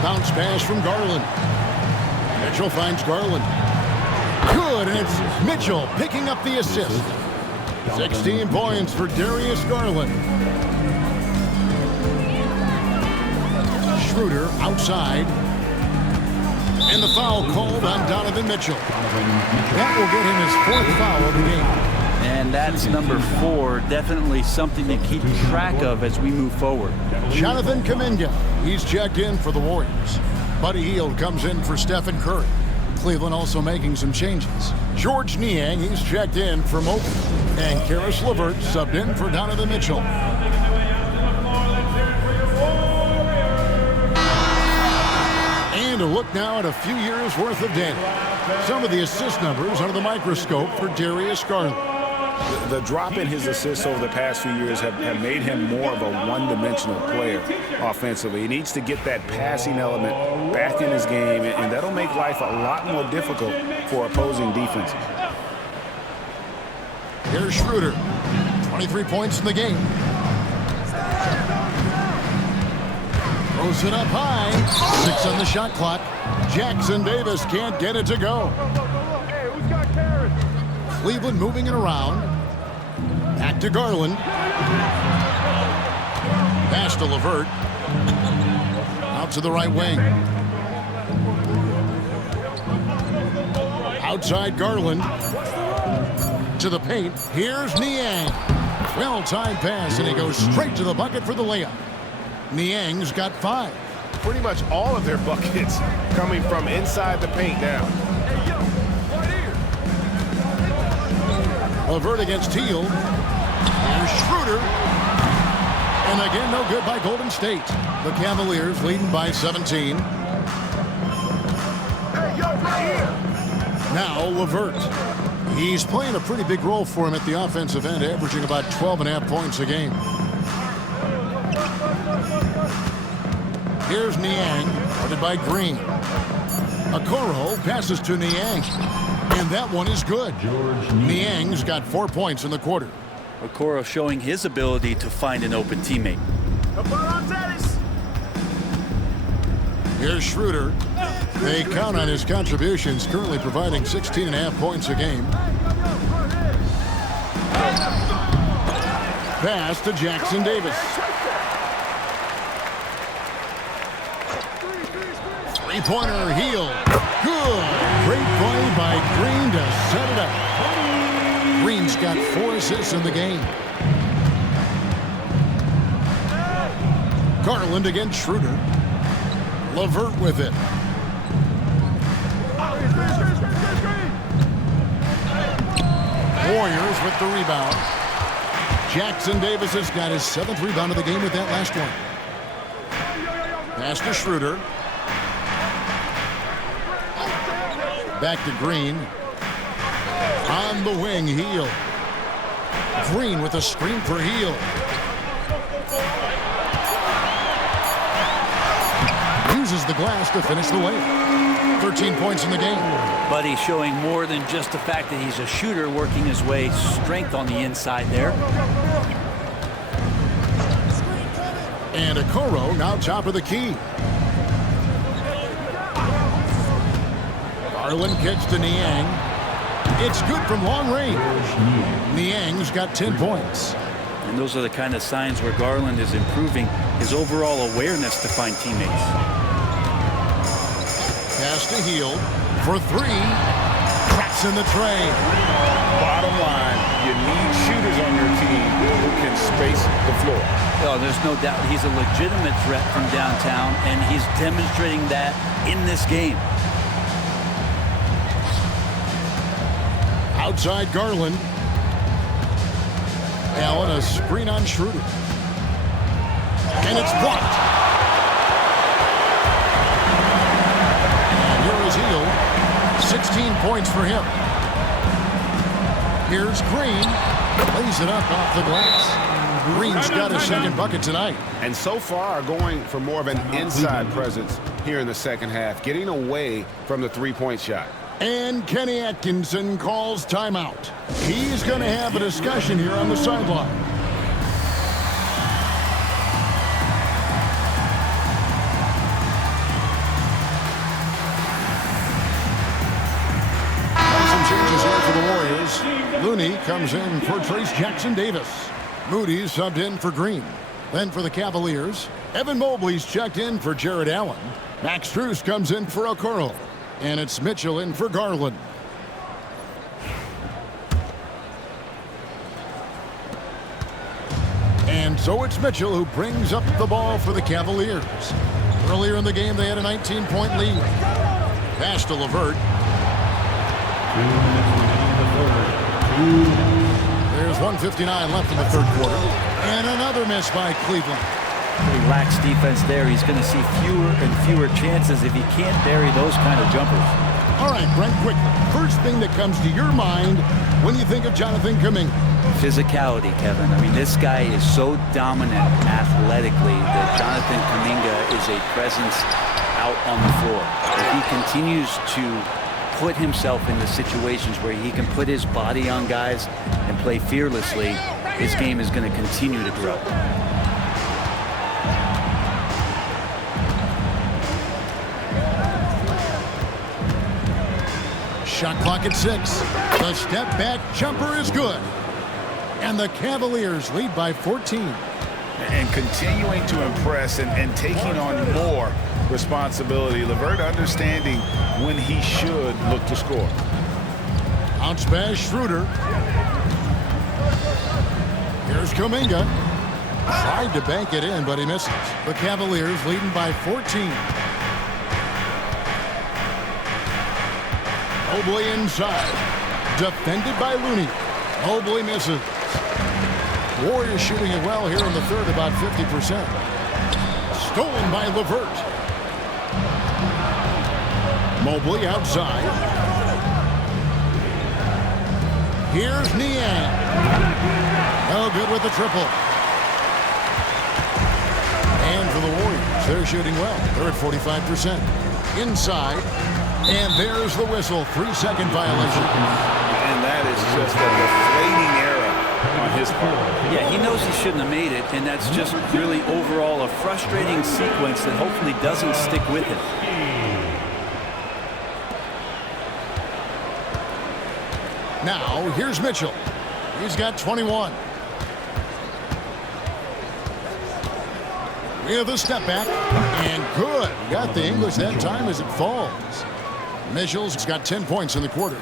Bounce pass from Garland. Mitchell finds Garland. Good, and it's Mitchell picking up the assist. 16 points for Darius Garland. Schroeder outside. And the foul called on Donovan Mitchell. That will get him his 4th foul of the game. And that's number 4. Definitely something to keep track of as we move forward. Jonathan Kuminga. He's checked in for the Warriors. Buddy Hield comes in for Stephen Curry. Cleveland also making some changes. George Niang, he's checked in for Mobley. And Karis LeVert subbed in for Donovan Mitchell. And a look now at a few years worth of data. Some of the assist numbers under the microscope for Darius Garland. The drop in his assists over the past few years have made him more of a one-dimensional player offensively. He needs to get that passing element back in his game, and that'll make life a lot more difficult for opposing defenses. Here's Schroeder. 23 points in the game. Throws it up high. 6 on the shot clock. Jackson Davis can't get it to go. Cleveland moving it around. Back to Garland. Pass to LeVert. Out to the right wing. Outside Garland. To the paint. Here's Niang. Well-timed pass, and he goes straight to the bucket for the layup. Niang's got 5. Pretty much all of their buckets coming from inside the paint now. LeVert against Hield. Here's Schroeder. And again, no good by Golden State. The Cavaliers leading by 17. Now LeVert. He's playing a pretty big role for him at the offensive end, averaging about 12.5 points a game. Here's Niang, guarded by Green. Okoro passes to Niang, and that one is good. Niang's got 4 points in the quarter. Okoro showing his ability to find an open teammate. Here's Schroeder. They count on his contributions, currently providing 16.5 points a game. Pass to Jackson Davis. Three-pointer, heel. Good. Great play by Green to set it up. Green's got 4 assists in the game. Garland against Schroeder. LeVert with it. Warriors with the rebound. Jackson Davis has got his 7th rebound of the game with that last one. Pass to Schroeder. Back to Green. On the wing, Heel. Green with a screen for Heel. Uses the glass to finish the layup. 13 points in the game. But he's showing more than just the fact that he's a shooter, working his way strength on the inside there. And Okoro now top of the key. Garland kicks to Niang. It's good from long range. Niang's got 10 points. And those are the kind of signs where Garland is improving his overall awareness to find teammates. Pass to Heel for 3. Cracks in the tray. Bottom line, you need shooters on your team who can space the floor. Oh, there's no doubt he's a legitimate threat from downtown, and he's demonstrating that in this game. Outside Garland. Allen, a screen on Schroeder. And it's blocked. And here is Heel. 16 points for him. Here's Green. Lays it up off the glass. Green's got his 2nd bucket tonight. And so far going for more of an inside presence here in the second half, getting away from the three-point shot. And Kenny Atkinson calls timeout. He's going to have a discussion here on the sideline. Some changes here for the Warriors. Looney comes in for Trace Jackson Davis. Moody's subbed in for Green. Then for the Cavaliers, Evan Mobley's checked in for Jared Allen. Max Strus comes in for Okoro. And it's Mitchell in for Garland. And so it's Mitchell who brings up the ball for the Cavaliers. Earlier in the game, they had a 19-point lead. Pass to LeVert. There's 1:59 left in the 3rd quarter. And another miss by Cleveland. He lacks defense there. He's going to see fewer and fewer chances if he can't bury those kind of jumpers. All right, Brent, quickly. First thing that comes to your mind when you think of Jonathan Kuminga. Physicality, Kevin. I mean, this guy is so dominant athletically that Jonathan Kuminga is a presence out on the floor. If he continues to put himself into situations where he can put his body on guys and play fearlessly, his game is going to continue to grow. Shot clock at 6. The step back jumper is good. And the Cavaliers lead by 14. And continuing to impress and taking on more responsibility. LeVert understanding when he should look to score. Bounce pass, Schroeder. Here's Kuminga. Tried to bank it in, but he misses. The Cavaliers leading by 14. Mobley inside. Defended by Looney. Mobley misses. Warriors shooting it well here in the 3rd, about 50%. Stolen by LeVert. Mobley outside. Here's Niang. No good with the triple. And for the Warriors, They're shooting well. They're at 45%. Inside. And there's the whistle. 3-second violation. And that is just a deflating error on his part. Yeah, he knows he shouldn't have made it, and that's just really overall a frustrating sequence that hopefully doesn't stick with him. Now, here's Mitchell. He's got 21. With a step back. And good. Got the English that time as it falls. Mitchell's got 10 points in the quarter.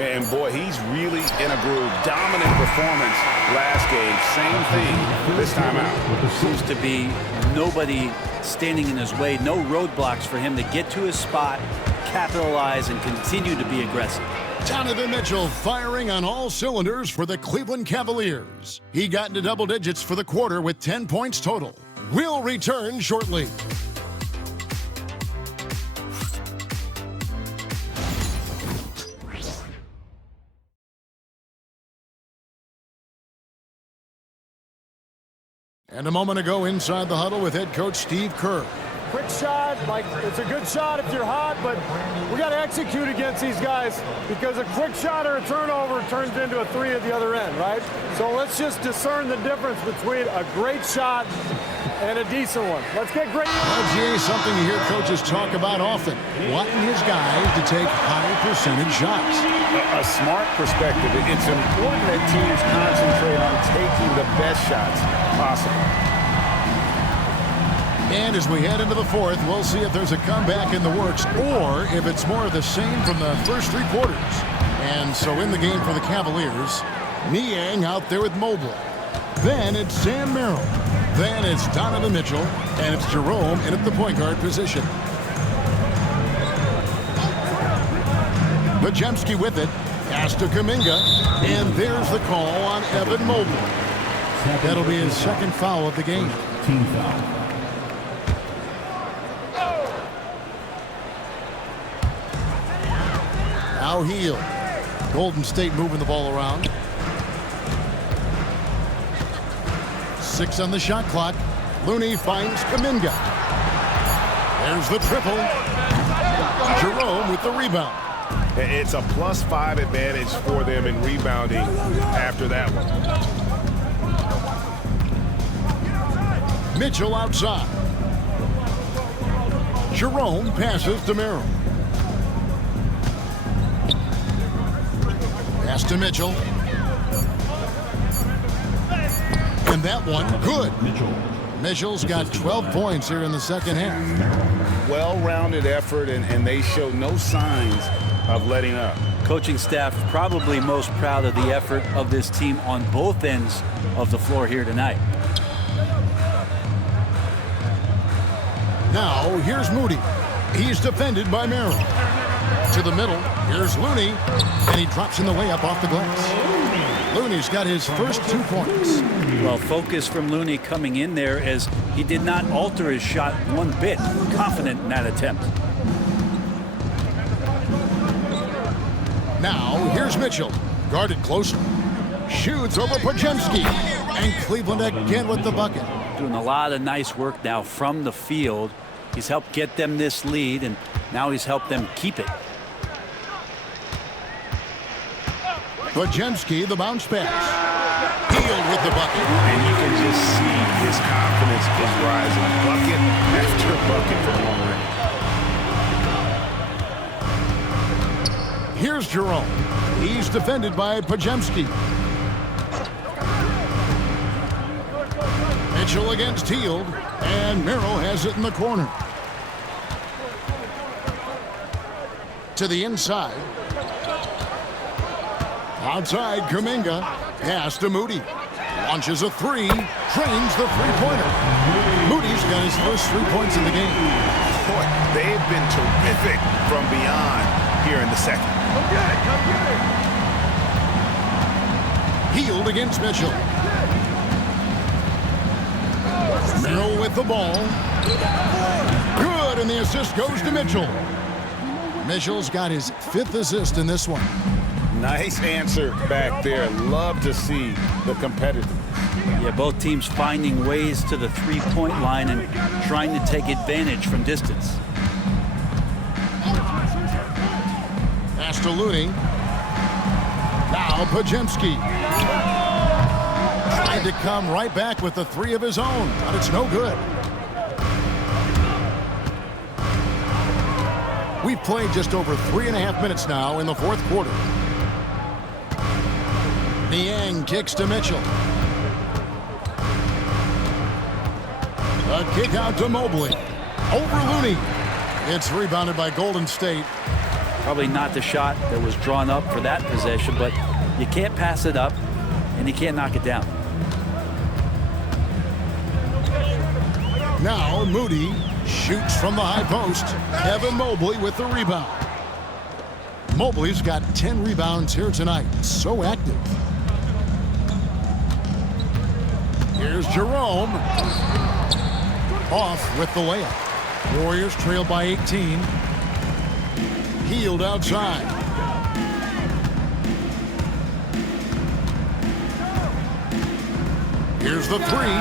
And boy, he's really in a groove. Dominant performance last game. Same thing this time out. There seems to be nobody standing in his way. No roadblocks for him to get to his spot, capitalize, and continue to be aggressive. Donovan Mitchell firing on all cylinders for the Cleveland Cavaliers. He got into double digits for the quarter with 10 points total. We'll return shortly. And a moment ago inside the huddle with head coach Steve Kerr. Quick shot, like it's a good shot if you're hot, but we got to execute against these guys because a quick shot or a turnover turns into a three at the other end, right? So let's just discern the difference between a great shot and a decent one. Let's get great. Gee, something you hear coaches talk about often, wanting his guys to take high percentage shots. A smart perspective. It's important that teams concentrate on taking the best shots possible. And as we head into the fourth, we'll see if there's a comeback in the works or if it's more of the same from the first three quarters. And so in the game for the Cavaliers, Niang out there with Mobley. Then it's Sam Merrill. Then it's Donovan Mitchell. And it's Jerome in at the point guard position. Podziemski with it. Pass to Kuminga. And there's the call on Evan Mobley. That'll be his second foul of the game. Team foul. Now Hield. Golden State moving the ball around. 6 on the shot clock. Looney finds Kuminga. There's the triple. Jerome with the rebound. It's a +5 advantage for them in rebounding after that one. Mitchell outside. Jerome passes to Merrill. Pass to Mitchell. And that one, good. Mitchell's got 12 points here in the second half. Well-rounded effort, and they show no signs of letting up. Coaching staff probably most proud of the effort of this team on both ends of the floor here tonight. Now, here's Moody. He's defended by Merrill. To the middle, here's Looney, and he drops in the layup off the glass. Looney's got his first 2 points. Well, focus from Looney coming in there as he did not alter his shot one bit. Confident in that attempt. Now, here's Mitchell. Guarded closer. Shoots over Podziemski. And Cleveland again with the bucket. Doing a lot of nice work now from the field. He's helped get them this lead, and now he's helped them keep it. Podziemski, the bounce pass. Hield with the bucket. And you can just see his confidence is rising. Bucket after bucket from long range. Here's Jerome. He's defended by Podziemski. Mitchell against Hield. And Merrill has it in the corner. To the inside. Outside, Kuminga. Pass to Moody. Launches a three. Trains the three-pointer. Moody's got his first 3 points in the game. Boy, they've been terrific from beyond here in the second. Come get it, come get it. Hield against Mitchell. Merrill with the ball. Good, and the assist goes to Mitchell. Mitchell's got his 5th assist in this one. Nice answer back there. Love to see the competitiveness. Yeah, both teams finding ways to the three-point line and trying to take advantage from distance. Pass to Looney. Now Pajemski. Tried to come right back with the three of his own, but it's no good. We've played just over 3.5 minutes now in the fourth quarter. Niang kicks to Mitchell. A kick out to Mobley. Over Looney. It's rebounded by Golden State. Probably not the shot that was drawn up for that possession, but you can't pass it up and you can't knock it down. Now Moody shoots from the high post. Evan Mobley with the rebound. Mobley's got 10 rebounds here tonight. So active. Here's Jerome. Off with the layup. Warriors trail by 18. Healed outside. Here's the three.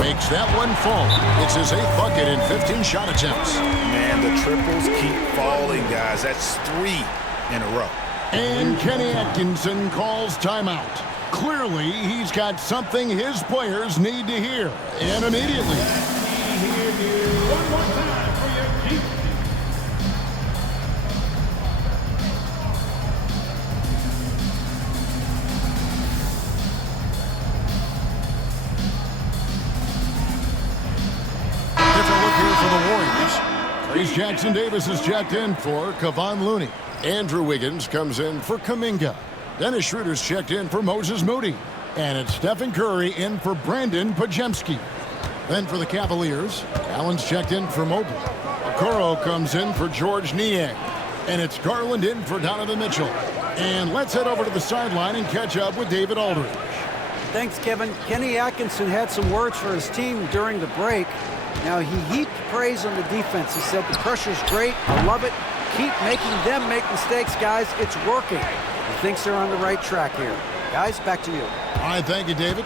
Makes that one fall. It's his 8th bucket in 15 shot attempts. Man, the triples keep falling, guys. That's 3 in a row. And Kenny Atkinson calls timeout. Clearly, he's got something his players need to hear, and immediately. One more time for your keep. Different look here for the Warriors. Trace Jackson Davis is checked in for Kevon Looney. Andrew Wiggins comes in for Kuminga. Dennis Schroeder's checked in for Moses Moody. And it's Stephen Curry in for Brandon Pajemski. Then for the Cavaliers, Allen's checked in for Mobley. Okoro comes in for George Niang. And it's Garland in for Donovan Mitchell. And let's head over to the sideline and catch up with David Aldridge. Thanks, Kevin. Kenny Atkinson had some words for his team during the break. Now, he heaped praise on the defense. He said, the pressure's great. I love it. Keep making them make mistakes, guys. It's working. He thinks they're on the right track here. Guys, back to you. All right, thank you, David.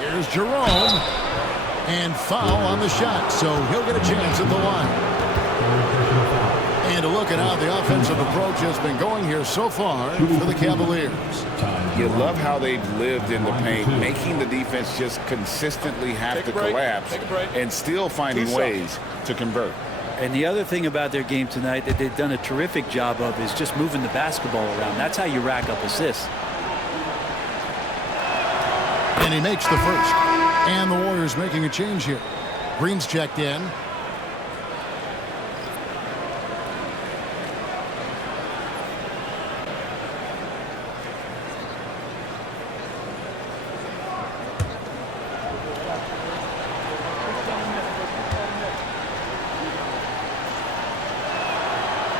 Here's Jerome. And foul on the shot, so he'll get a chance at the line. And a look at how the offensive approach has been going here so far for the Cavaliers. You love how they've lived in the paint, making the defense just consistently have to collapse and still finding ways to convert. And the other thing about their game tonight that they've done a terrific job of is just moving the basketball around. That's how you rack up assists. And he makes the first. And the Warriors making a change here. Green's checked in.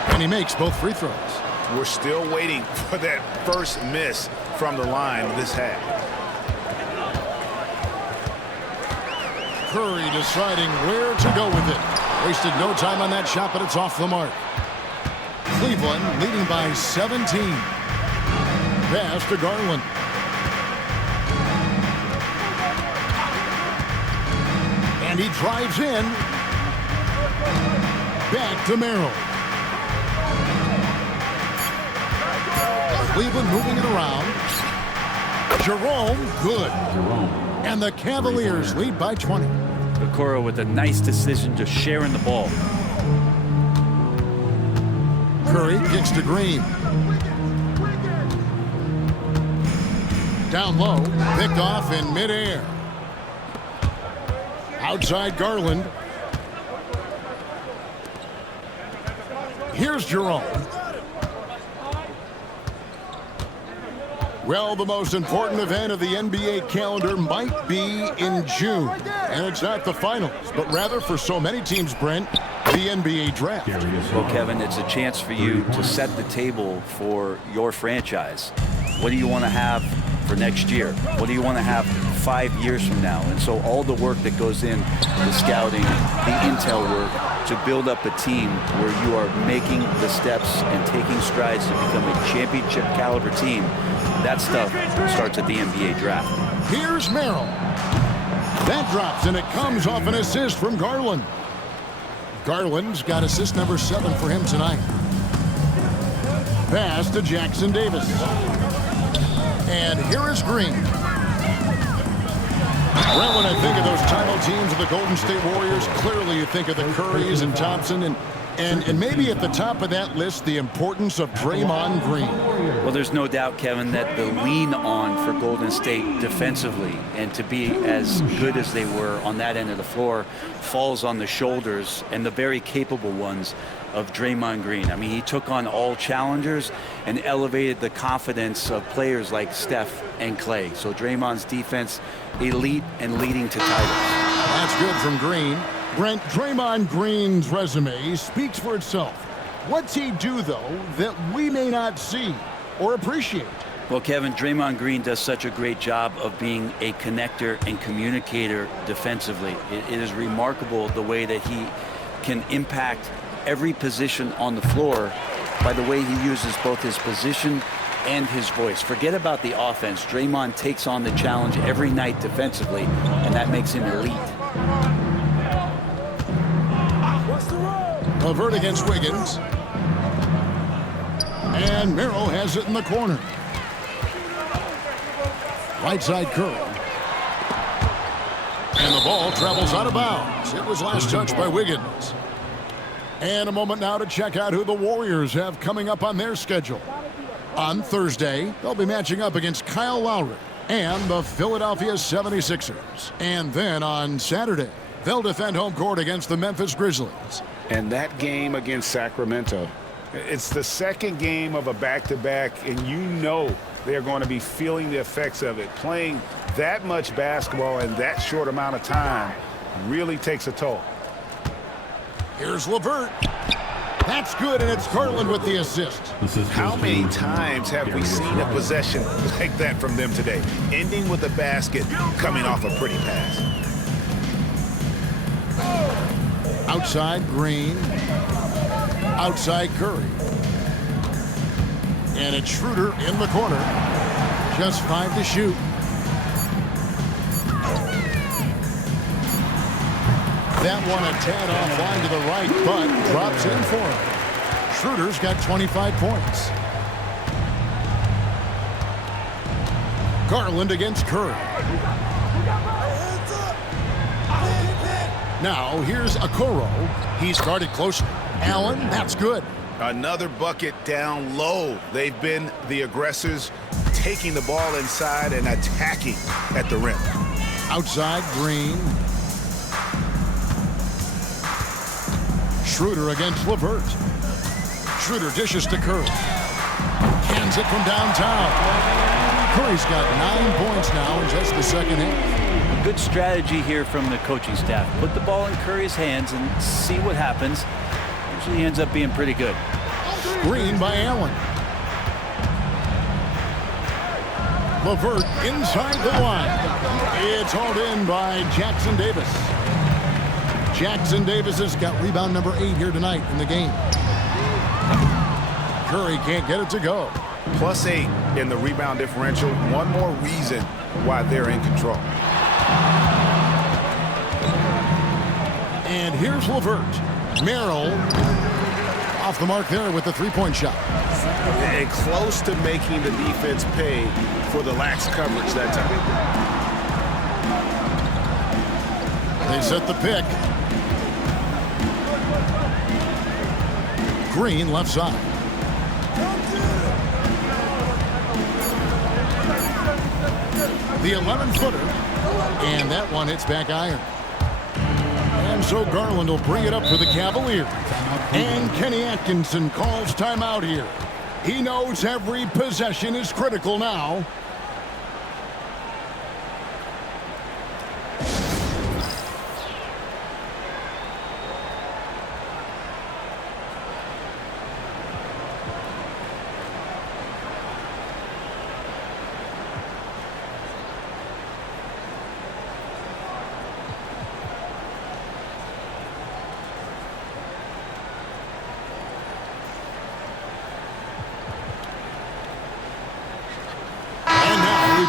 And he makes both free throws. We're still waiting for that first miss from the line this half. Curry deciding where to go with it. Wasted no time on that shot, but it's off the mark. Cleveland leading by 17. Pass to Garland. And he drives in. Back to Merrill. Cleveland moving it around. Jerome, good. And the Cavaliers lead by 20. Okoro with a nice decision to share in the ball. Curry kicks to Green. Down low, picked off in midair. Outside Garland. Here's Jerome. Well, the most important event of the NBA calendar might be in June. And it's not the finals, but rather for so many teams, Brent, the NBA draft. Well, Kevin, it's a chance for you to set the table for your franchise. What do you want to have for next year? What do you want to have 5 years from now. And so all the work that goes in, the scouting, the intel work, to build up a team where you are making the steps and taking strides to become a championship caliber team, that stuff starts at the NBA draft. Here's Merrill. That drops, and it comes off an assist from Garland. Garland's got assist number 7 for him tonight. Pass to Jackson Davis. And here is Green. Well, when I think of those title teams of the Golden State Warriors, clearly you think of the Currys and Thompson, and maybe at the top of that list, the importance of Draymond Green. Well, there's no doubt, Kevin, that the lean on for Golden State defensively and to be as good as they were on that end of the floor falls on the shoulders, and the very capable ones, of Draymond Green. I mean, he took on all challengers and elevated the confidence of players like Steph and Clay. So Draymond's defense, elite and leading to titles. That's good from Green. Brent, Draymond Green's resume speaks for itself. What's he do, though, that we may not see or appreciate? Well, Kevin, Draymond Green does such a great job of being a connector and communicator defensively. It is remarkable the way that he can impact every position on the floor by the way he uses both his position and his voice. Forget about the offense. Draymond takes on the challenge every night defensively, and that makes him elite. LeVert against Wiggins. And Merrill has it in the corner. Right side Curry. And the ball travels out of bounds. It was last touched by Wiggins. And a moment now to check out who the Warriors have coming up on their schedule. On Thursday, they'll be matching up against Kyle Lowry and the Philadelphia 76ers. And then on Saturday, they'll defend home court against the Memphis Grizzlies. And that game against Sacramento, it's the second game of a back-to-back, and you know they're going to be feeling the effects of it. Playing that much basketball in that short amount of time really takes a toll. Here's LeVert. That's good, and it's Garland with the assist. How many times have we seen a possession like that from them today, ending with a basket coming off a pretty pass? Outside Green. Outside Curry. And it's Schroeder in the corner. Just 5 to shoot. That one a tad offline to the right, but drops in for him. Schroeder's got 25 points. Garland against Curry. Now here's Okoro. He's guarded closely. Allen, that's good. Another bucket down low. They've been the aggressors, taking the ball inside and attacking at the rim. Outside Green. Schroeder against LeVert. Schroeder dishes to Curry. Cans it from downtown. Curry's got 9 points now in just the second half. Good strategy here from the coaching staff. Put the ball in Curry's hands and see what happens. Usually ends up being pretty good. Green by Allen. LeVert inside the line. It's hauled in by Jackson Davis. Jackson Davis has got rebound number 8 here tonight in the game. Curry can't get it to go. +8 in the rebound differential. One more reason why they're in control. And here's LeVert. Merrill off the mark there with the three-point shot. And close to making the defense pay for the lax coverage that time. They set the pick. Green left side. The 11-footer. And that one hits back iron. And so Garland will bring it up for the Cavaliers. And Kenny Atkinson calls timeout here. He knows every possession is critical now.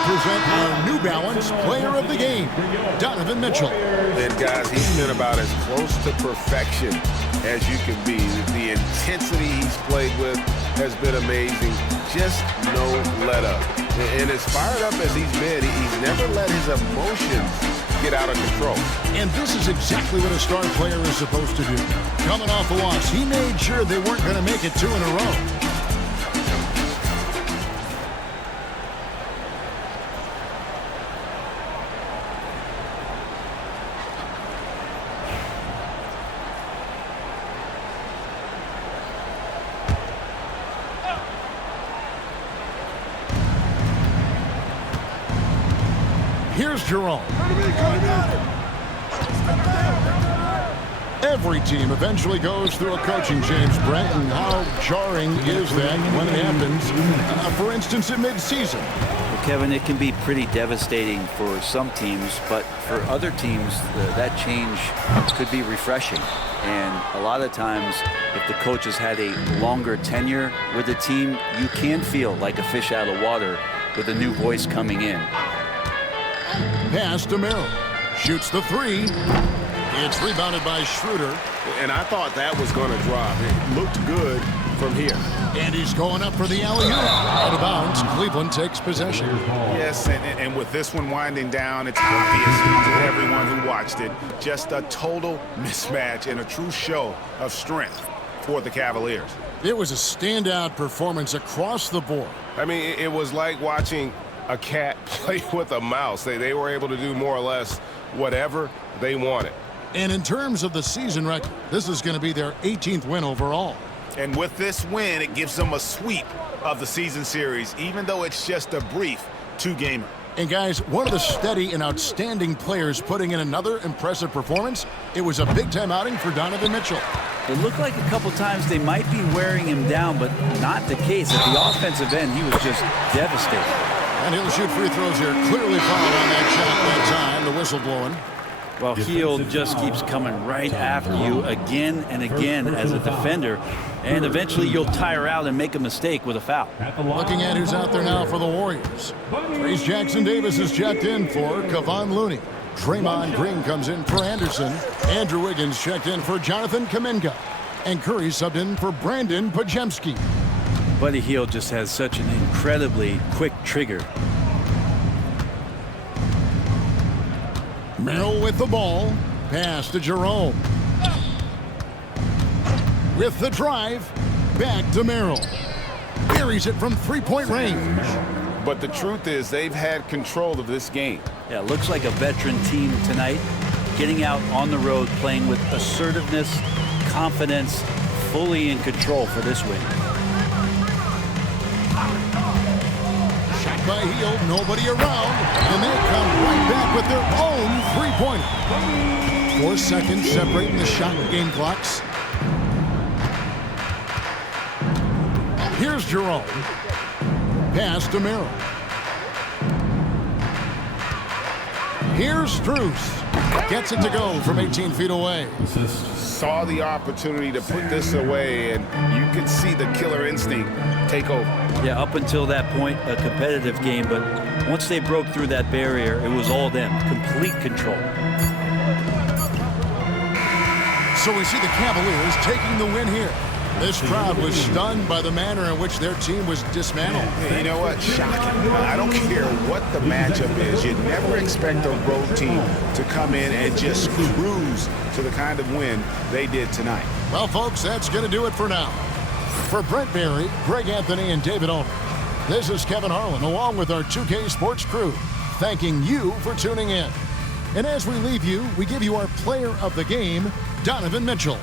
present our New Balance Player of the Game, Donovan Mitchell. And guys, he's been about as close to perfection as you can be. The intensity he's played with has been amazing. Just no let up. And as fired up as he's been, he's never let his emotions get out of control. And this is exactly what a star player is supposed to do. Coming off a loss, he made sure they weren't going to make it 2 in a row. Here's Jerome. Every team eventually goes through a coaching change, Brent, and how jarring is that when it happens, for instance, in midseason? Well, Kevin, it can be pretty devastating for some teams, but for other teams, that change could be refreshing. And a lot of times, if the coach has had a longer tenure with the team, you can feel like a fish out of water with a new voice coming in. Pass to Merrill. Shoots the 3. It's rebounded by Schroeder. And I thought that was going to drop. It looked good from here. And he's going up for the alley-oop. Out of bounds, Cleveland takes possession. Yes, and with this one winding down, it's obvious to everyone who watched it. Just a total mismatch and a true show of strength for the Cavaliers. It was a standout performance across the board. I mean, it was like watching a cat play with a mouse. They were able to do more or less whatever they wanted. And in terms of the season record, this is going to be their 18th win overall. And with this win, it gives them a sweep of the season series, even though it's just a brief 2-gamer. And guys, one of the steady and outstanding players putting in another impressive performance, it was a big-time outing for Donovan Mitchell. It looked like a couple times they might be wearing him down, but not the case. At the offensive end, he was just devastating. And he'll shoot free throws here. Clearly fouled on that shot that time. The whistle blowing. Well, Hield just keeps coming right after you again and again as a defender. And eventually you'll tire out and make a mistake with a foul. Looking at who's out there now for the Warriors. Trace Jackson-Davis is checked in for Kevon Looney. Draymond Green comes in for Anderson. Andrew Wiggins checked in for Jonathan Kuminga. And Curry subbed in for Brandon Podziemski. Buddy Hield just has such an incredibly quick trigger. Merrill with the ball. Pass to Jerome. With the drive. Back to Merrill. Buries it from three-point range. But the truth is they've had control of this game. Yeah, looks like a veteran team tonight. Getting out on the road, playing with assertiveness, confidence, fully in control for this win. By Hield, nobody around, and they come right back with their own three-pointer. 4 seconds separating the shot game clocks. Here's Jerome. Pass to Merrill. Here's Strus. Gets it to go from 18 feet away. Saw the opportunity to put this away, and you could see the killer instinct take over. Yeah, up until that point, a competitive game, but once they broke through that barrier, it was all them, complete control. So we see the Cavaliers taking the win here. This crowd was stunned by the manner in which their team was dismantled. You know what? Shocking. I don't care what the matchup is. You never expect a road team to come in and just cruise to the kind of win they did tonight. Well, folks, that's going to do it for now. For Brent Barry, Greg Anthony, and David Ulrich, this is Kevin Harlan, along with our 2K Sports crew, thanking you for tuning in. And as we leave you, we give you our player of the game, Donovan Mitchell.